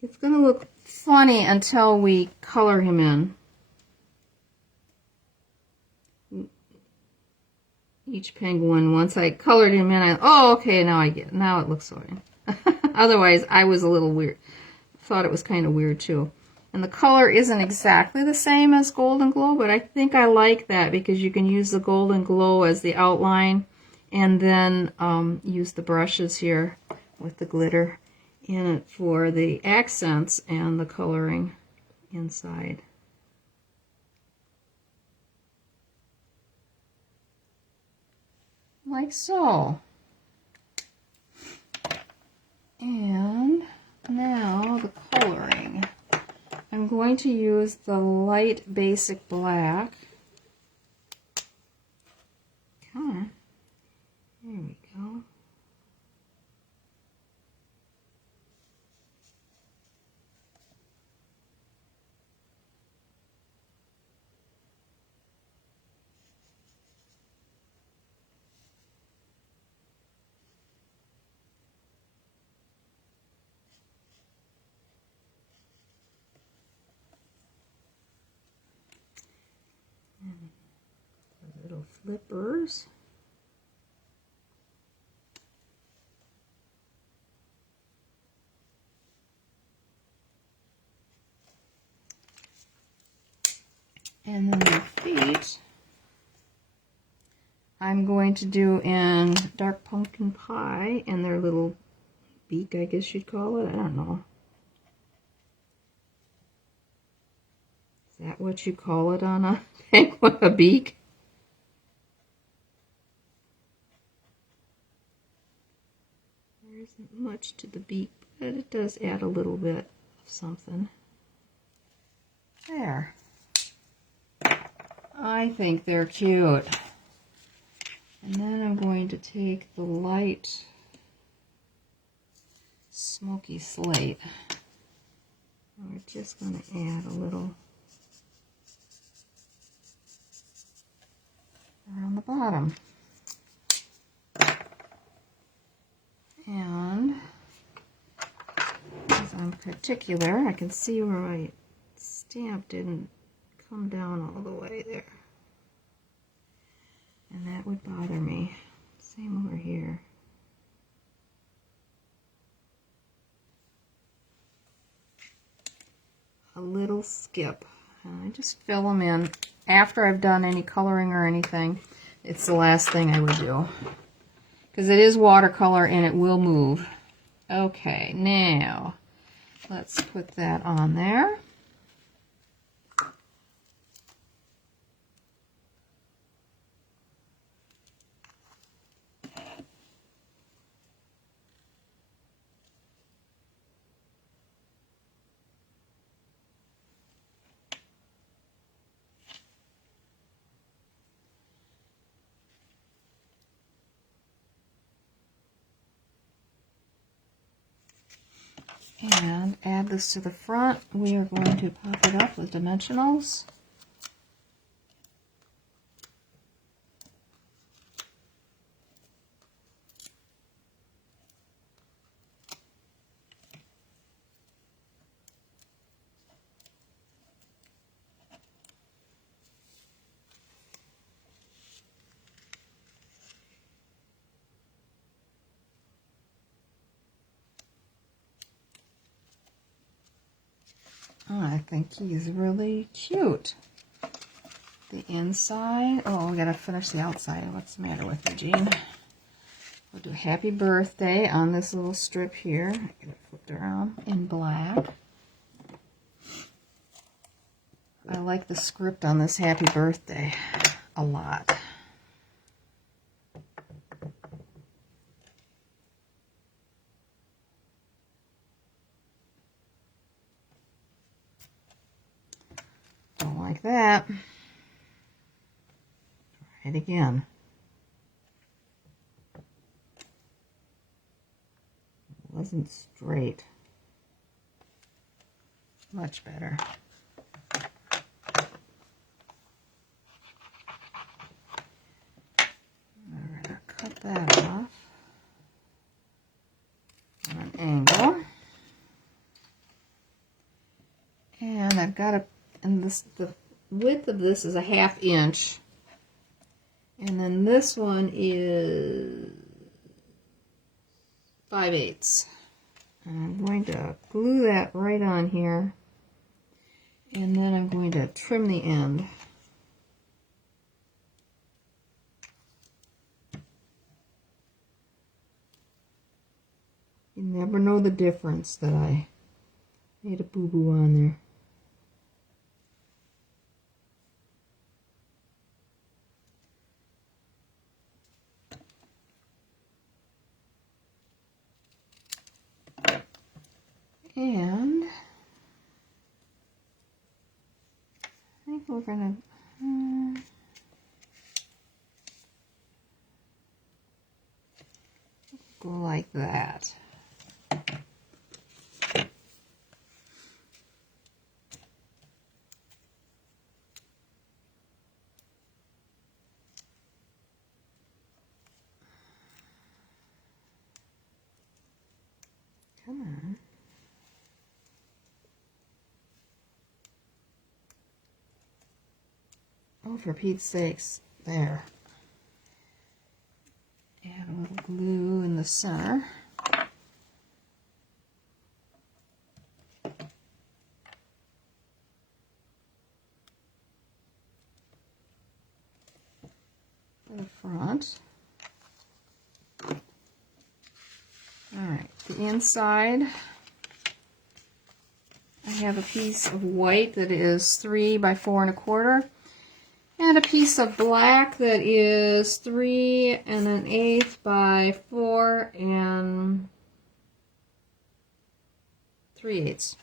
It's going to look funny until we color him in. Each penguin, once I colored him in, oh, okay, now it looks fine. Otherwise, I was a little weird. Thought it was kind of weird too. And the color isn't exactly the same as Golden Glow, but I think I like that because you can use the Golden Glow as the outline and then use the brushes here with the glitter in it for the accents and the coloring inside. Like so. And now the coloring. I'm going to use the light basic black. Come on. There we go. Little flippers. And then the feet, I'm going to do in Dark Pumpkin Pie and their little beak, I guess you'd call it. I don't know. Is that what you call it on a penguin, a beak? There isn't much to the beak, but it does add a little bit of something. There. I think they're cute. And then I'm going to take the light smoky slate. And we're just going to add a little around the bottom. And as I'm particular, I can see where my stamp didn't come down all the way there. And that would bother me. Same over here. A little skip. And I just fill them in after I've done any coloring or anything. It's the last thing I would do. Because it is watercolor and it will move. Okay, now let's put that on there. And add this to the front. We are going to pop it up with dimensionals. Oh, I think he's really cute. The inside. Oh, we gotta finish the outside. What's the matter with you, Jean? We'll do happy birthday on this little strip here. Get it flipped around in black. I like the script on this happy birthday a lot. Don't like that. Try it again. It wasn't straight. Much better. We're going to cut that off on an angle. And I've got the width of this is a 1/2 inch. And then this one is 5/8. And I'm going to glue that right on here. And then I'm going to trim the end. You never know the difference that I made a boo-boo on there. And I think we're gonna go like that. Come on. Oh, for Pete's sakes. There. Add a little glue in the center. For the front. Alright, the inside. I have a piece of white that is 3 by 4 1/4. And a piece of black that is 3 1/8 by 4 3/8.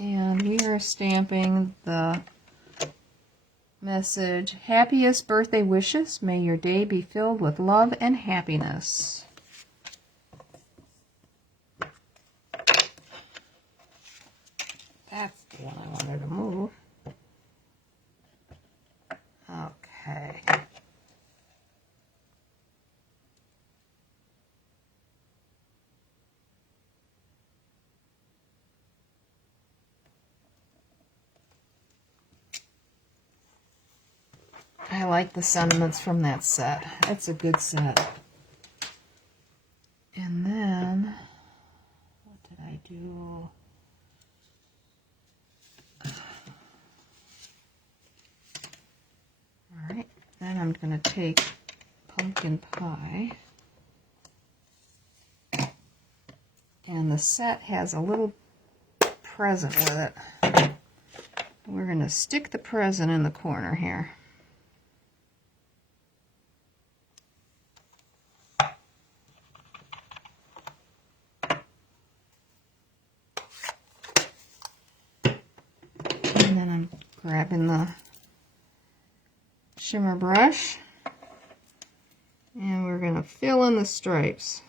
And we are stamping the message, happiest birthday wishes. May your day be filled with love and happiness. That's the one I wanted to move. Okay. I like the sentiments from that set. It's a good set. And then, what did I do? Alright, then I'm going to take pumpkin pie. And the set has a little present with it. We're going to stick the present in the corner here. And then I'm grabbing the shimmer brush, and we're going to fill in the stripes.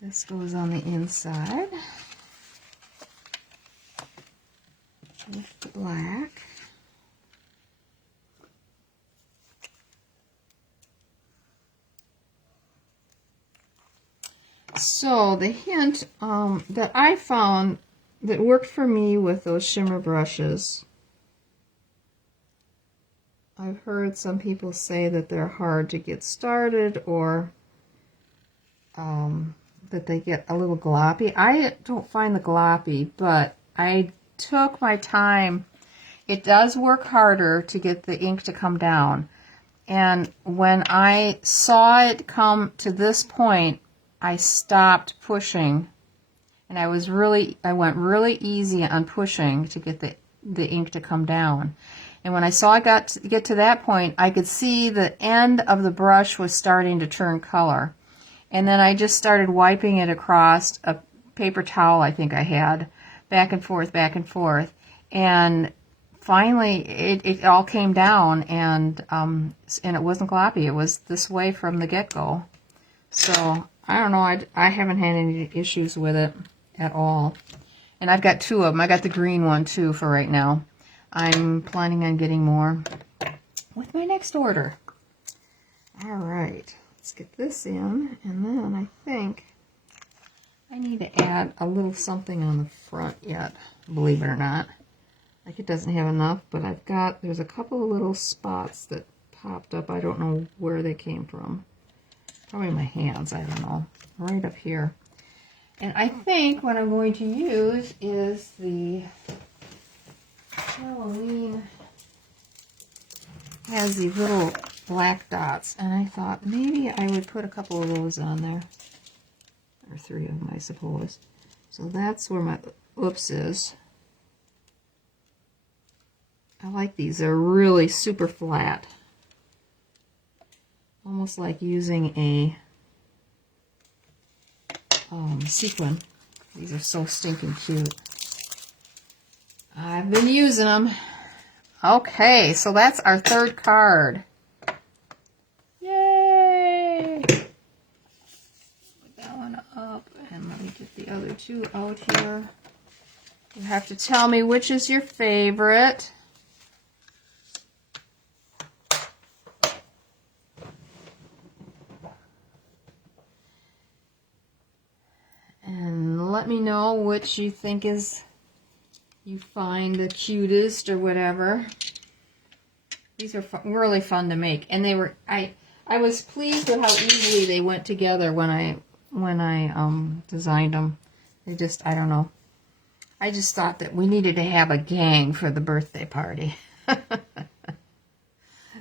This goes on the inside with the black. So the hint that I found that worked for me with those shimmer brushes, I've heard some people say that they're hard to get started, or that they get a little gloppy. I don't find the gloppy, but I took my time. It does work harder to get the ink to come down. And when I saw it come to this point, I stopped pushing, and I went really easy on pushing to get the ink to come down. And when I saw it get to that point, I could see the end of the brush was starting to turn color. And then I just started wiping it across a paper towel I think I had, back and forth, and finally it all came down, and it wasn't gloppy. It was this way from the get-go. So I don't know, I haven't had any issues with it at all. And I've got 2 of them. I got the green one too for right now. I'm planning on getting more with my next order. All right, let's get this in, and then I think I need to add a little something on the front yet, believe it or not. Like it doesn't have enough, but there's a couple of little spots that popped up. I don't know where they came from. Probably my hands, I don't know. Right up here. And I think what I'm going to use is the Halloween has these little black dots, and I thought maybe I would put a couple of those on there. Or 3 of them, I suppose. So that's where my oops is. I like these. They're really super flat. Almost like using a sequin. These are so stinking cute. I've been using them. Okay, so that's our 3rd card. Yay! Put that one up, and let me get the other 2 out here. You have to tell me which is your favorite. And let me know which you think you find the cutest or whatever. These are really fun to make, and they were I was pleased with how easily they went together when I designed them. They just, I don't know. I just thought that we needed to have a gang for the birthday party.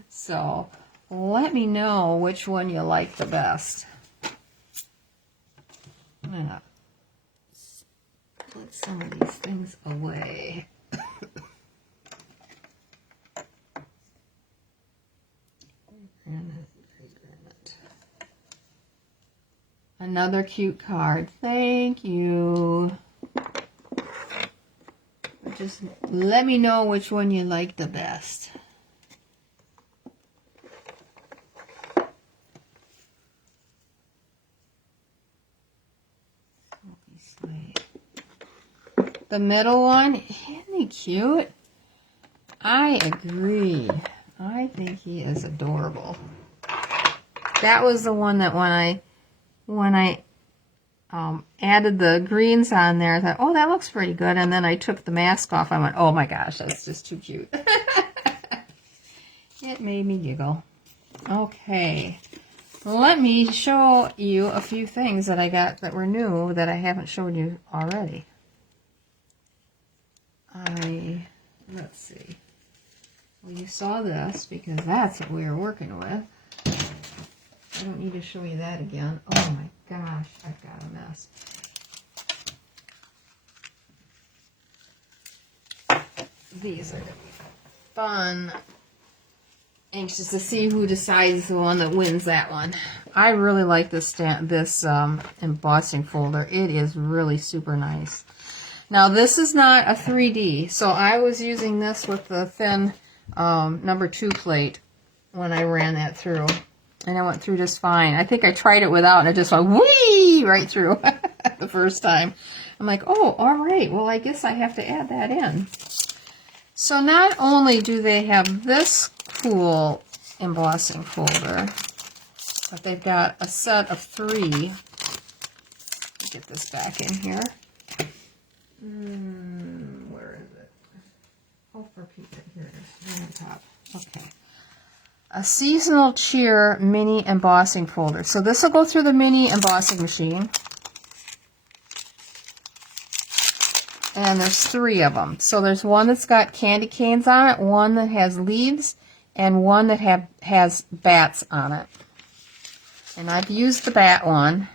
So let me know which one you like the best. I'm gonna put some of these things away. Another cute card. Thank you. Just let me know which one you like the best. The middle one, isn't he cute? I agree. I think he is adorable. That was the one that when I added the greens on there, I thought, oh, that looks pretty good. And then I took the mask off. I went, oh my gosh, that's just too cute. It made me giggle. Okay. Let me show you a few things that I got that were new that I haven't showed you already. Let's see. Well, you saw this because that's what we were working with. I don't need to show you that again. Oh my gosh, I've got a mess. These are going to be fun. Anxious to see who decides the one that wins that one. I really like this embossing folder. It is really super nice. Now this is not a 3D, so I was using this with the thin number 2 plate when I ran that through. And I went through just fine. I think I tried it without, and it just went whee right through the first time. I'm like, oh, all right. Well, I guess I have to add that in. So not only do they have this cool embossing folder, but they've got a set of 3. Let me get this back in here. Where is it? Oh, for Pete's sake, here it is. Right on top. Okay. A seasonal cheer mini embossing folder. So this will go through the mini embossing machine. And there's 3 of them. So there's one that's got candy canes on it, one that has leaves, and one that has bats on it. And I've used the bat one.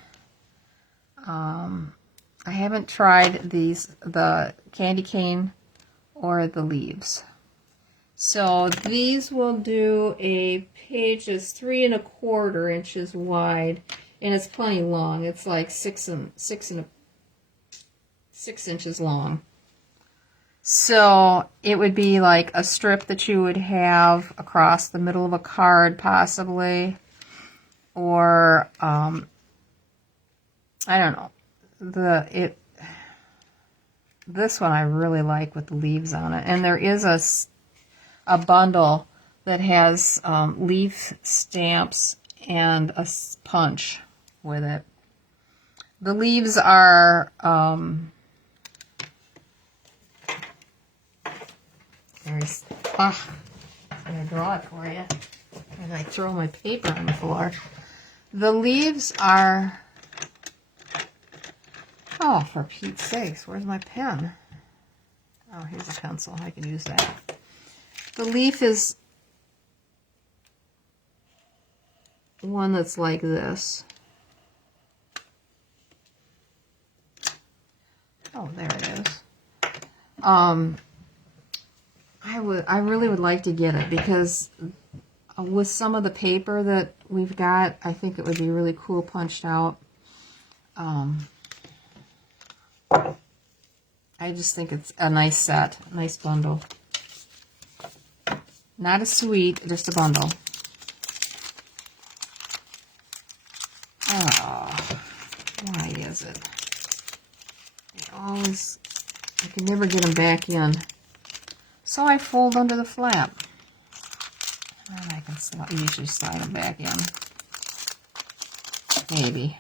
I haven't tried the candy cane or the leaves. So these will do a page that's 3 1/4 inches wide, and it's plenty long. It's like 6 inches long. So it would be like a strip that you would have across the middle of a card, possibly, or I don't know. This one I really like with the leaves on it. And there is a bundle that has leaf stamps and a punch with it. The leaves are I'm going to draw it for you. And I throw my paper on the floor. The leaves are, oh, for Pete's sakes, where's my pen? Oh, here's a pencil. I can use that. The leaf is one that's like this. Oh, there it is. I really would like to get it because with some of the paper that we've got, I think it would be really cool punched out. I just think it's a nice set, a nice bundle. Not a suite, just a bundle. Oh, why is it? I can never get them back in. So I fold under the flap. And I can usually slide them back in. Maybe.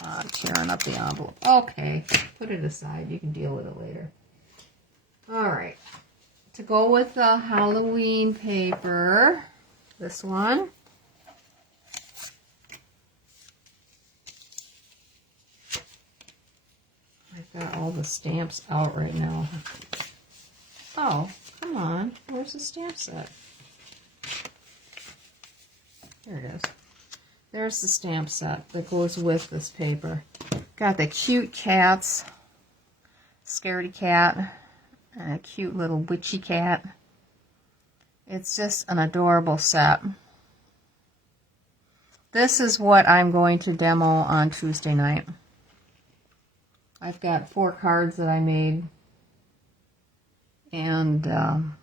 I'm tearing up the envelope. Okay, put it aside. You can deal with it later. Alright. To go with the Halloween paper, this one. I've got all the stamps out right now. Oh, come on. Where's the stamp set? Here it is. There's the stamp set that goes with this paper. Got the cute cats. Scaredy cat. And a cute little witchy cat. It's just an adorable set. This is what I'm going to demo on Tuesday night. I've got 4 cards that I made. And I'm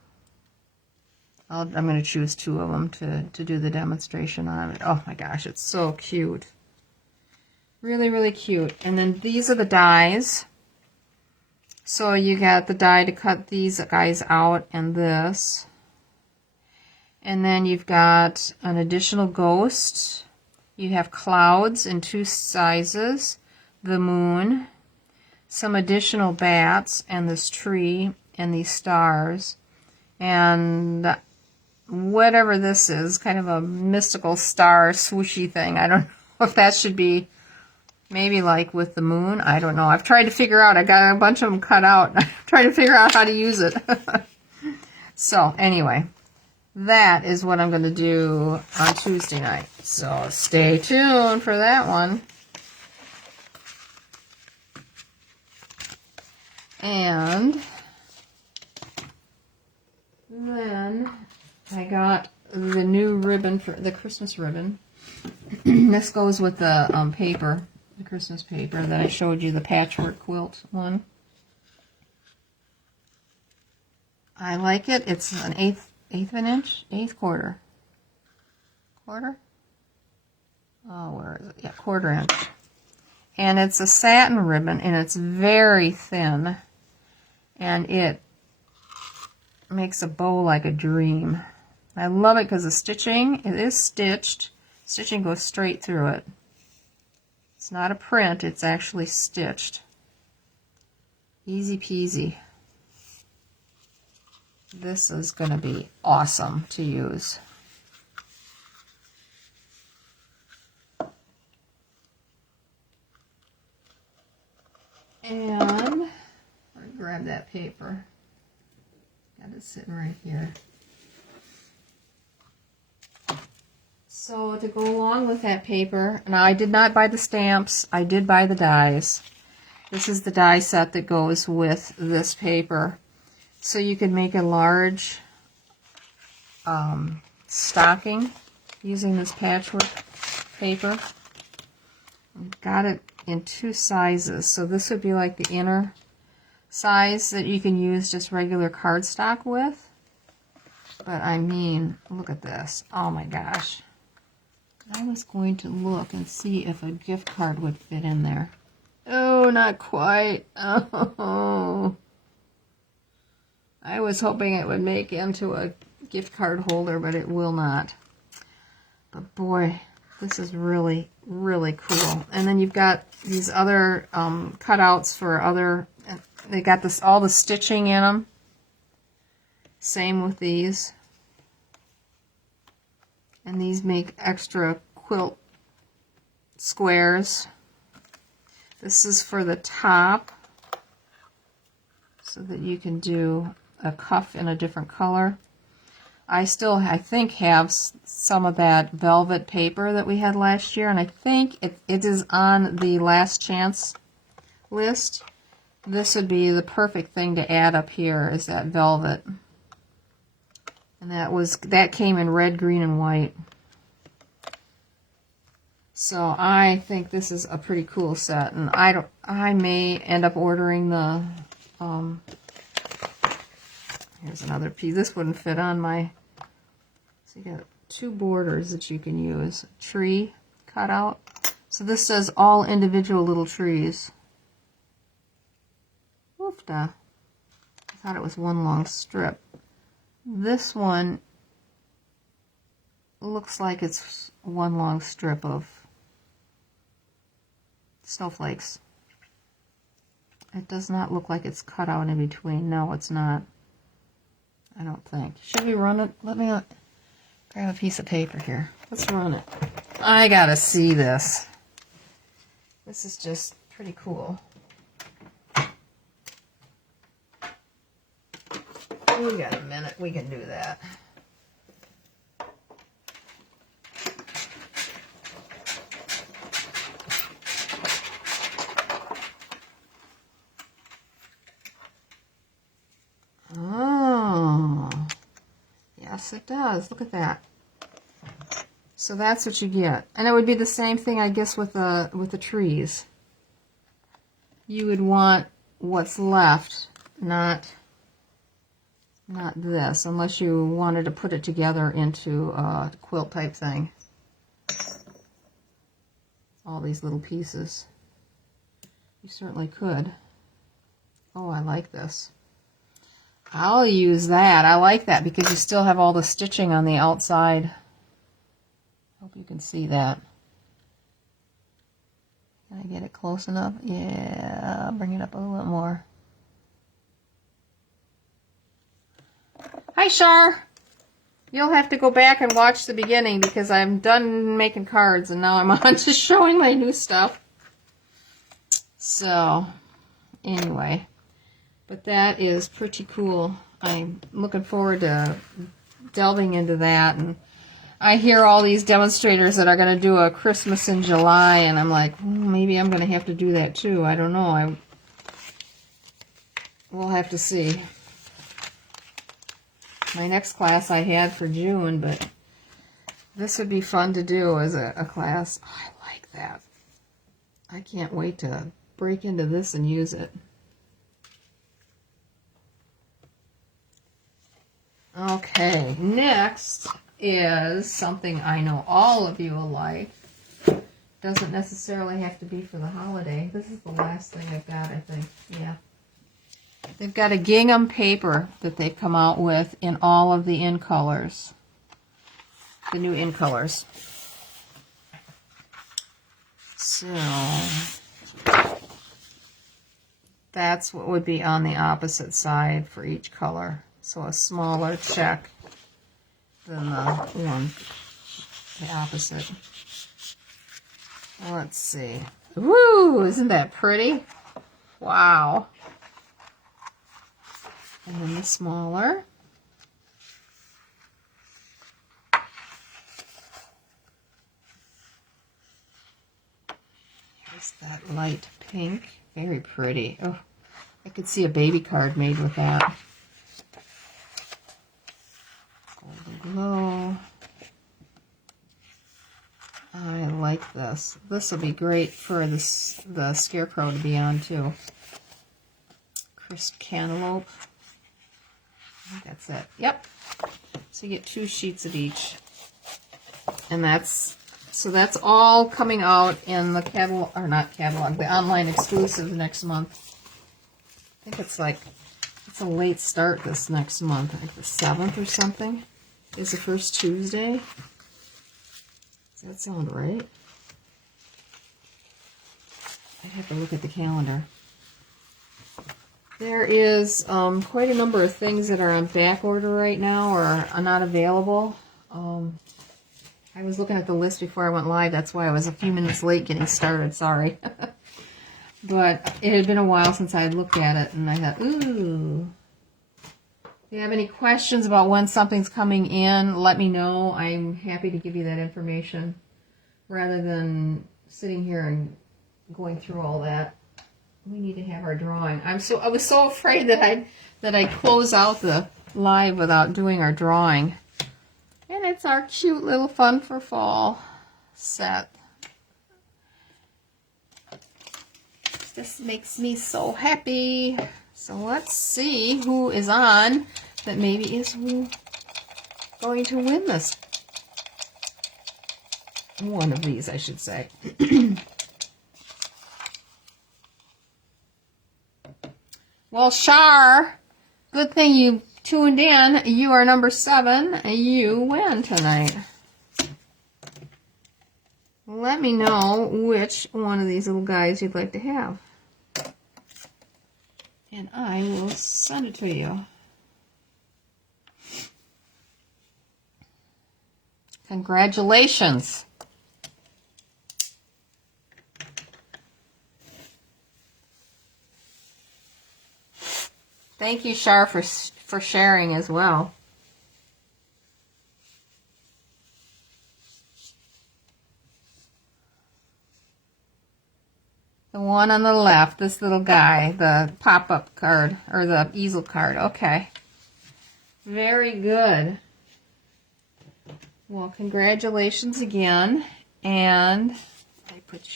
going to choose 2 of them to do the demonstration on it. Oh my gosh, it's so cute. Really, really cute. And then these are the dies. So you got the die to cut these guys out and this. And then you've got an additional ghost. You have clouds in 2 sizes. The moon. Some additional bats and this tree and these stars. And whatever this is, kind of a mystical star swooshy thing. I don't know if that should be maybe like with the moon. I don't know. I've tried to figure out. I got a bunch of them cut out. I'm trying to figure out how to use it. So anyway, that is what I'm going to do on Tuesday night. So stay tuned for that one. And then I got the new ribbon for the Christmas ribbon. This goes with the paper, the Christmas paper that I showed you, the patchwork quilt one. I like it. It's an eighth of an inch, 1/8 quarter. Quarter? Oh, where is it? Yeah, 1/4 inch. And it's a satin ribbon, and it's very thin. And it makes a bow like a dream. I love it because the stitching, it is stitched. Stitching goes straight through it. It's not a print, it's actually stitched. Easy peasy. This is going to be awesome to use. And I'm going to grab that paper. Got it sitting right here. So to go along with that paper, now I did not buy the stamps, I did buy the dies. This is the die set that goes with this paper. So you can make a large stocking using this patchwork paper. Got it in 2 sizes. So this would be like the inner size that you can use just regular cardstock with. But I mean, look at this. Oh my gosh. I was going to look and see if a gift card would fit in there. Oh, not quite. Oh. I was hoping it would make into a gift card holder, but it will not. But boy, this is really, really cool. And then you've got these other cutouts for other, they got this all the stitching in them. Same with these. And these make extra quilt squares. This is for the top, so that you can do a cuff in a different color. I still, I think, have some of that velvet paper that we had last year, and I think it is on the last chance list. This would be the perfect thing to add up here, is that velvet. And that came in red, green, and white. So I think this is a pretty cool set, and I may end up ordering the here's another piece. This wouldn't fit on my, so you got two borders that you can use. Tree cutout. So this says all individual little trees. Oofda. I thought it was one long strip. This one looks like it's one long strip of snowflakes. It does not look like it's cut out in between. No, it's not. I don't think. Should we run it? Let me grab a piece of paper here. Let's run it. I gotta see this. This is just pretty cool. We got a minute. We can do that. Oh, yes it does. Look at that. So that's what you get. And it would be the same thing, I guess, with the trees. You would want what's left, not this, unless you wanted to put it together into a quilt type thing. All these little pieces. You certainly could. Oh, I like this. I'll use that. I like that because you still have all the stitching on the outside. Hope you can see that. Can I get it close enough? Yeah, I'll bring it up a little bit more. Hi, Shar. You'll have to go back and watch the beginning because I'm done making cards and now I'm on to showing my new stuff. So, anyway. But that is pretty cool. I'm looking forward to delving into that. And I hear all these demonstrators that are going to do a Christmas in July, and I'm like, maybe I'm going to have to do that too. I don't know. We'll have to see. My next class I had for June, but this would be fun to do as a class. Oh, I like that. I can't wait to break into this and use it. Okay, next is something I know all of you will like. Doesn't necessarily have to be for the holiday. This is the last thing I've got, I think. Yeah. They've got a gingham paper that they've come out with in all of the in colors. The new in colors. So, that's what would be on the opposite side for each color. So a smaller check than the opposite. Let's see. Woo! Isn't that pretty? Wow. And then the smaller. Here's that light pink. Very pretty. Oh, I could see a baby card made with that. Golden glow. I like this. This will be great for the scarecrow to be on too. Crisp cantaloupe. I think that's it. Yep. So you get 2 sheets of each. And that's So that's all coming out in the catalog, or not catalog, the online exclusive next month. I think it's like, it's a late start this next month, like the 7th or something is the first Tuesday. Does that sound right? I have to look at the calendar. There is quite a number of things that are on back order right now or are not available. I was looking at the list before I went live. That's why I was a few minutes late getting started. Sorry. But it had been a while since I had looked at it, and I thought, ooh. If you have any questions about when something's coming in, let me know. I'm happy to give you that information rather than sitting here and going through all that. We need to have our drawing. I was so afraid that I'd close out the live without doing our drawing. And it's our cute little Fun for Fall set. This makes me so happy. So let's see who is on that maybe is going to win this. One of these, I should say. Well, Shar, good thing you tuned in. You are number 7. You win tonight. Let me know which one of these little guys you'd like to have. And I will send it to you. Congratulations. Thank you, Shar, for sharing as well. The one on the left, this little guy, the pop-up card, or the easel card. Okay. Very good. Well, congratulations again. And I put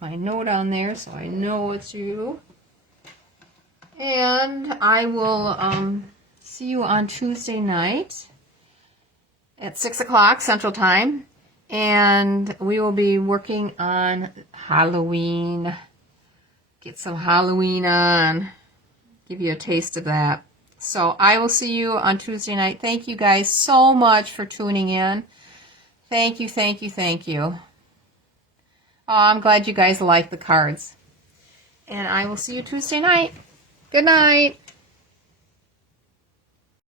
my note on there so I know it's you. And I will see you on Tuesday night at 6 o'clock Central Time. And we will be working on Halloween. Get some Halloween on. Give you a taste of that. So I will see you on Tuesday night. Thank you guys so much for tuning in. Thank you, thank you, thank you. Oh, I'm glad you guys like the cards. And I will see you Tuesday night. Good night.